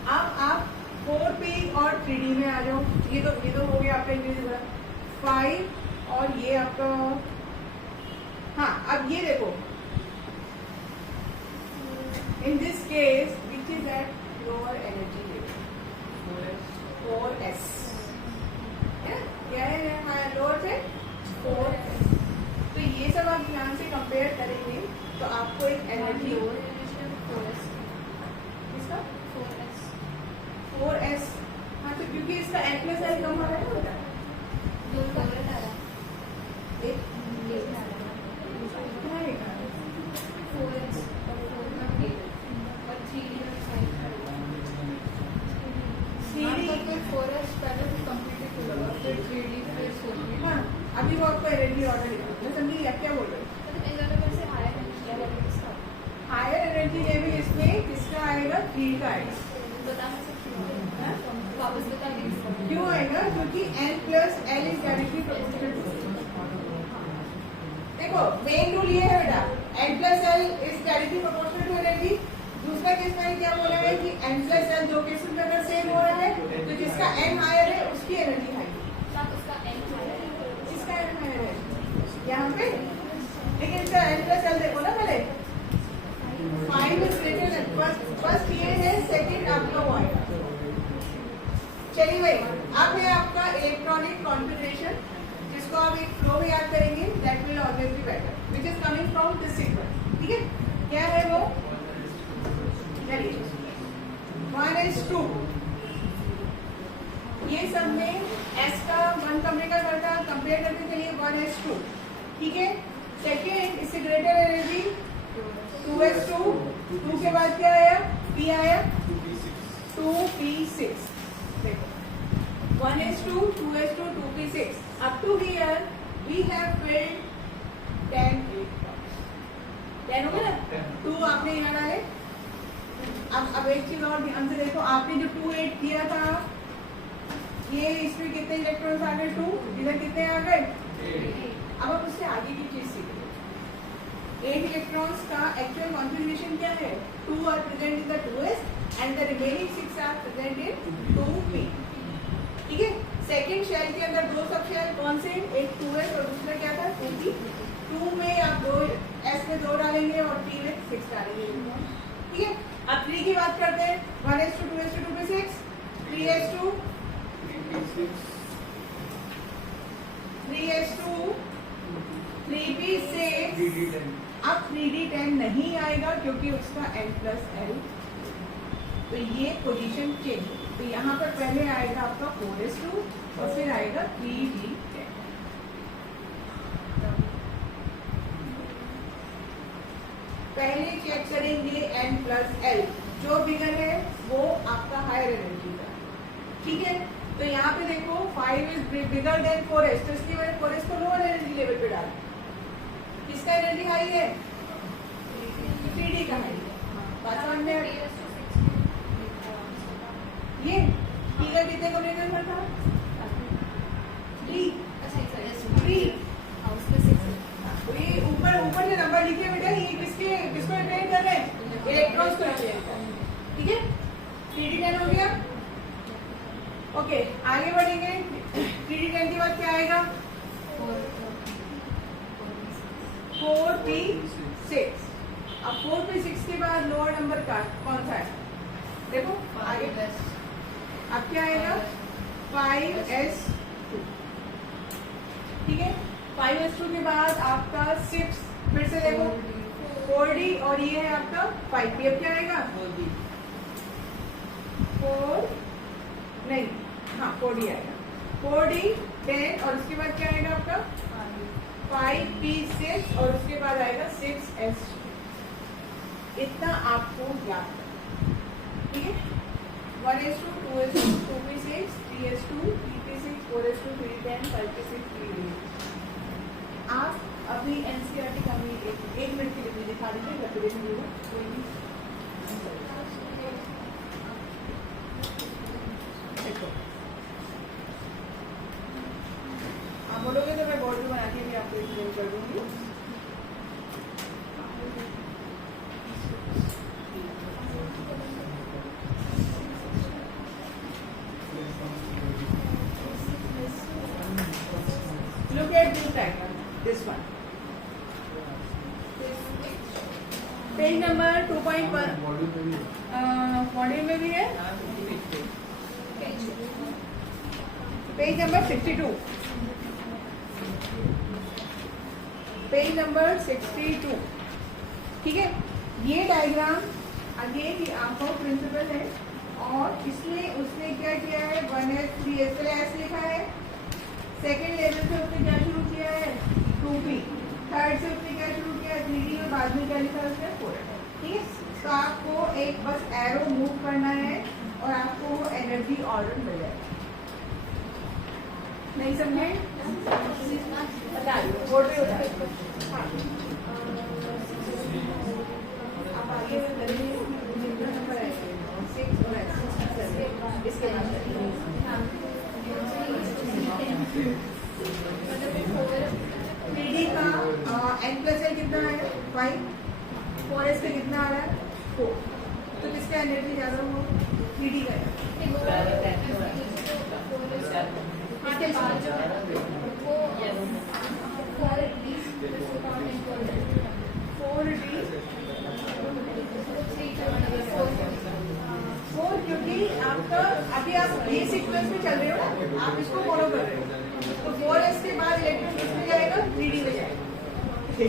अब आप 4p और 3d में आ जाओ, ये तो हो गया आपका इंक्रीज 5 और ये आपका, हाँ अब ये देखो, इन this case which is at lower energy level 4s, क्या है लोअर से 4s। तो ये सब आप ध्यान से कंपेयर करेंगे तो आपको एक एनर्जी इसका 4s, हाँ तो क्योंकि इसका n प्लस एल कम हो रहा है ना, अभी वो आपको एनर्जी ऑर्डर मैं समझी आप क्या बोल रहे हो। हायर एनर्जी लेवल इसमें किसका आएगा, 3 का आएगा। क्यों आएगा, क्योंकि n plus l is directly proportional to, देखो मेन रूल ये है बेटा, n plus l is directly proportional to energy. दूसरा केस में क्या बोला है कि n प्लस एल दो केसेस में अगर सेम हो रहा है तो जिसका n हायर है उसकी एनर्जी हाई, इसका n हायर है यहाँ पे, लेकिन इसका n प्लस एल देखो ना पहले 5 इज ग्रेटर देन फर्स्ट ये है, सेकंड आपका वो आएगा। चलिए भाई अब है आपका इलेक्ट्रॉनिक कॉन्फ़िगरेशन, जिसको आप एक फ्लो में याद करेंगे, that will always be better, which is coming from this sequence, ठीक है। क्या है वो, चलिए 1s2, ये सब में s का 1 कंपेयर का करता, कंपेयर करते चलिए 1s2, ठीक है। सेकेंड इससे ग्रेटर एनर्जी 2s2, 2 के बाद क्या आया, p आया 2p6, देखो 1s2, 2s2, 2p6, up to here we have filled 10 electrons, 10 हो गया ना, 2 आपने यहाँ डाले। अब एक चीज और ध्यान से देखो, आपने जो 2 8 किया था, ये इसमें कितने इलेक्ट्रॉन्स आ गए, 2, इधर कितने आ गए, अब आप उससे आगे की चीज सीख लो। 8 इलेक्ट्रॉन्स का एक्चुअल कॉन्फ़िगरेशन क्या है, 2 are present in the 2s and the remaining 6 are present in 2p, ठीक है। सेकंड शेल के अंदर 2 सब शेल कौन से, एक 2s और दूसरा क्या था 2p। 2 में आप 2s में 2 डालेंगे और p में 6 डालेंगे, ठीक है। अब 3 की बात करते हैं, 1s2, 2s2, 2p6, 3s2, 3p6, अब 3d10 नहीं आएगा क्योंकि उसका n प्लस एल, तो ये पोजीशन चेंज, तो यहाँ पर पहले आएगा आपका 4s2 और फिर आएगा 3d10। पहले चेक करेंगे N+L, जो बिगर है वो आपका हायर एनर्जी का, ठीक है। तो यहाँ पे देखो 5 इज बिगर देन 4s, तो इसकी वजह 4s को लोअर एनर्जी लेवल पे डाल, किसका एनर्जी हाई है, 3D का हाई है। बात समझ में आ रही है? ये T का कितने को लेकर था, 3, तो ये ऊपर जो नंबर लिखे बेटा ये किसको रिप्रेजेंट कर रहे हैं, इलेक्ट्रॉन्स को रिप्रेजेंट कर रहे हैं, ठीक है। 3D10 हो गया, ओके। आगे बढ़ेंगे, 3D10 के बाद क्या आएगा, 4p6। अब 4p6 के बाद लोअर नंबर का कौन सा है, देखो आगे अब क्या आएगा, 5s2, ठीक है। 5s2 के बाद आपका 6, फिर से देखो 4d, और ये है आपका 5p। अब क्या आएगा, 4 नहीं, हाँ 4d आएगा, 4d 10, और उसके बाद क्या आएगा आपका 5p6, और उसके बाद आएगा 6s2। इतना आपको याद करना, ठीक है। 1s2, 2s2, 2p6, 3s2, 3p6, 4s2, 3d10, 5p6, 3d8। आप अभी एनसीईआरटी का भी एक मिनट के लिए दिखा दीजिए, रेपिटेशन कोई नहीं। देखो आप बोलोगे तो मैं बोर्ड बना के भी आपको एक्सप्लेन कर दूंगी। Look at this diagram, this one. Page number 2.1 module में भी है, पेज नंबर 62, पेज नंबर 62, ठीक है। ये डायग्राम अगेन ये आपका प्रिंसिपल है, और इसमें उसने क्या किया है, 1s 3s, पहले s लिखा है, सेकेंड लेवल से उसने क्या शुरू किया है, 2p, थर्ड से उसने क्या शुरू किया है, 3d, और बाद में क्या लिखा है उसने, 4s, ठीक है। तो आपको एक बस एरो मूव करना है और आपको वो एनर्जी ऑर्डर मिल जाएगा। नहीं समझे, बता दो, बोर्ड पे बता दो। हाँ, आप आगे करेंगे, जितना नंबर है 6 और इसके बाद PD का N+L कितना है, 5, 4s का कितना आ रहा है, 4, तो किसका एनर्जी ज्यादा हो, 3D का है। इसके बाद जो है वो 4 क्योंकि आपका अभी आप ये सीक्वेंस में चल रहे हो, आप इसको फॉलो कर रहे हो, तो 4s के बाद इलेक्ट्रॉन किसमें जाएगा, 3D में जाएगा। फिर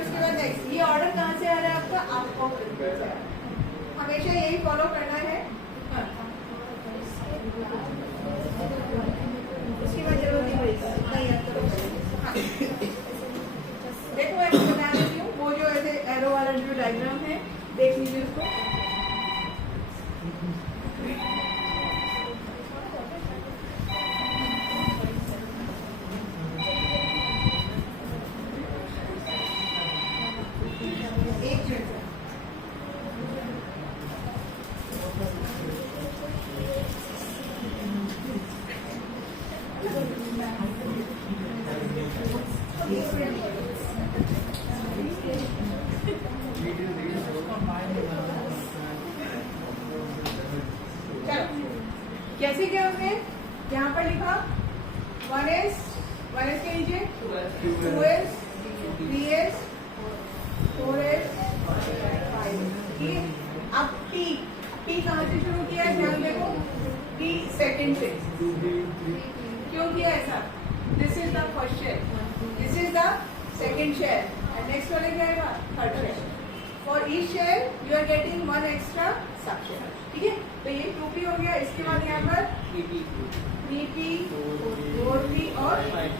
उसके बाद नेक्स्ट, ये ऑर्डर कहाँ से आ रहा है आपका, आपको हमेशा यही फॉलो करना है। उसकी बाद जरूरत नहीं पड़ेगी, नहीं याद करो। हाँ। देखो मैं बता देती हूँ, वो जो ऐसे एरो वाला जो डायग्राम है, देख लीजिए उसको। कैसे किया उसने, यहाँ पर लिखा 1s के नीचे 2s 3s 4s 5। अब T कहाँ से शुरू किया है, ध्यान देखो, T सेकेंड से क्यों किया ऐसा, this is the first shell, this is the second shell, and next वाले क्या आएगा, third shell. For each shell you are getting 1 extra subshell, ठीक है। तो ये 2p हो गया, इसके बाद यहाँ पर 3p 4p और 5।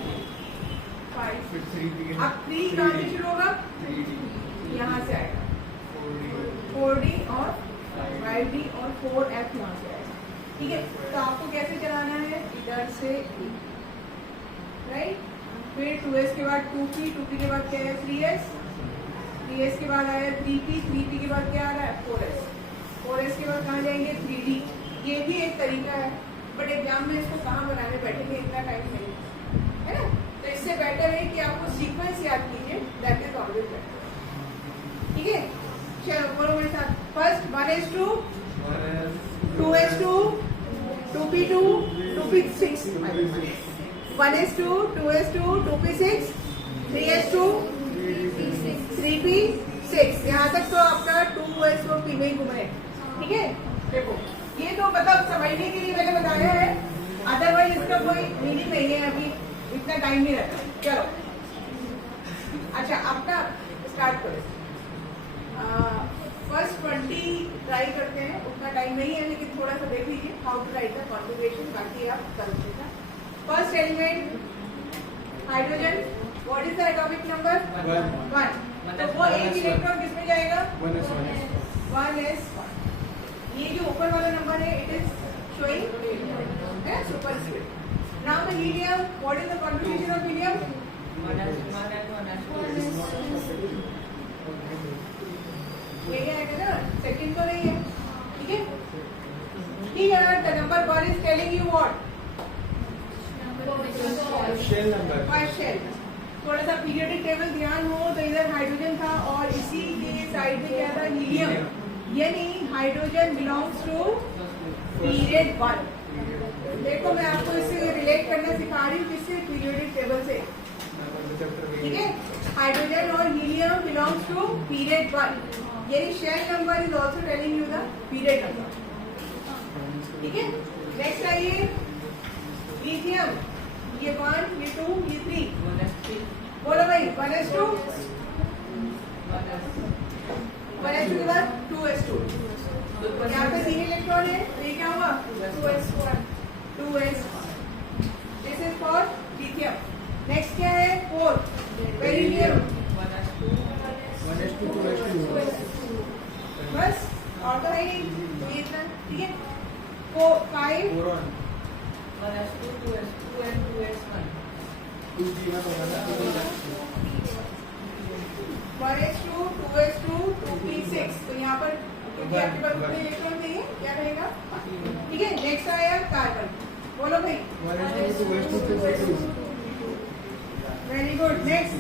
अब 3 कहाँ से शुरू होगा, यहाँ से आएगा 4D और 5D और 4F यहाँ से आएगा। ठीक है, तो आपको कैसे चलाना है, इधर से राइट, फिर 2S के बाद 2P, 2P के बाद क्या है 3S, 3S के बाद आया 3P, 3P के बाद क्या आ रहा है 4S, 4S के बाद कहाँ जाएंगे 3D। ये भी एक तरीका है, बट एग्जाम में इसको कहाँ बनाने बैठेंगे, इतना टाइम नहीं है ना। तो इससे बेटर है कि आपको सीक्वेंस याद कीजिए, दैट इज ऑलवेज बेटर। ठीक है, चलो बोलो मेरे साथ, first 1S2, 2S2, 2P2, 2P6, 1S2, 2S2, 2P6, 3S2, 3P6, यहाँ तक तो आपका 2S और P में ही घूम रहे। ठीक है, देखो ये तो मतलब समझने के लिए मैंने बताया है, अदरवाइज इसका कोई मीनिंग नहीं है, अभी इतना टाइम नहीं रहता। चलो अच्छा, अपना स्टार्ट करो। फर्स्ट 20 ट्राई करते हैं, उतना टाइम नहीं है लेकिन थोड़ा सा देख लीजिए how to write the configuration, बाकी आप कर लीजिएगा। First element hydrogen, what is the atomic number 1, तो वो एक इलेक्ट्रॉन किसमें जाएगा 1s1। ये जो ऊपर वाला नंबर है it is showing superscript. Now the helium, what is the configuration of helium, यही आएगा ना, सेकंड तो नहीं है। ठीक है, ठीक है, the number 1 is telling you what, shell number, first shell. थोड़ा सा पीरियोडिक टेबल ध्यान हो तो इधर हाइड्रोजन था और इसी के साइड में क्या था हीलियम, यानी हाइड्रोजन बिलोंग्स टू पीरियड 1। देखो मैं आपको इससे रिलेट करना सिखा रही हूँ, किससे, पीरियोडिक टेबल से। ठीक है, हाइड्रोजन और हीलियम बिलोंग्स टू पीरियड 1, यानी shell number is also telling you the period number. ठीक है, नेक्स्ट आइए लिथियम, ये 1, ये 2, ये 3, बोलो भाई 1s2, 1s2 के बाद 2s2, यहाँ पे 3 इलेक्ट्रॉन है, तो ये क्या हुआ 2s1, 2s1, this is for lithium. Next क्या है 4, बेरिलियम, 1s2, 2s2, बस और तो है नहीं, तो ये इतना। ठीक है, 5, 1s2, 2s2 and 2s1, 2p1 होगा ना, 1s2, 2s2, 2p6, तो यहाँ पर क्योंकि आपके पास उतने इलेक्ट्रॉन नहीं है, क्या रहेगा। ठीक है, नेक्स्ट आया कार्बन, बोलो भाई 1s2, 2s2, 2p2, very good. Next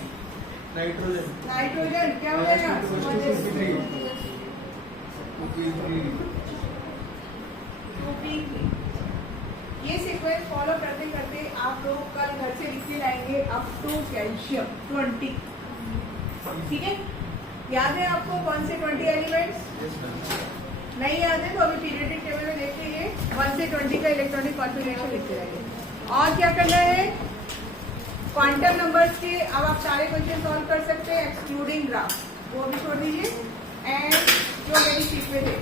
nitrogen, nitrogen, क्या हो जाएगा 2p3, 2p3, 2p3। ये सीक्वेंस फॉलो करते करते आप लोग कल घर से लिखते लाएंगे अप टू कैल्शियम 20। ठीक है, याद है आपको 1 से 20 एलिमेंट्स, नहीं याद है तो अभी पीरियोडिक टेबल में देख लीजिए, 1 से 20 का इलेक्ट्रॉनिक कॉन्फ़िगरेशन लिखते रहेंगे। और क्या करना है, क्वांटम नंबर्स के अब आप सारे क्वेश्चन सॉल्व कर सकते हैं एक्सक्लूडिंग ग्राफ, वो भी छोड़ दीजिए, एंड जो मेरी शीट पे थे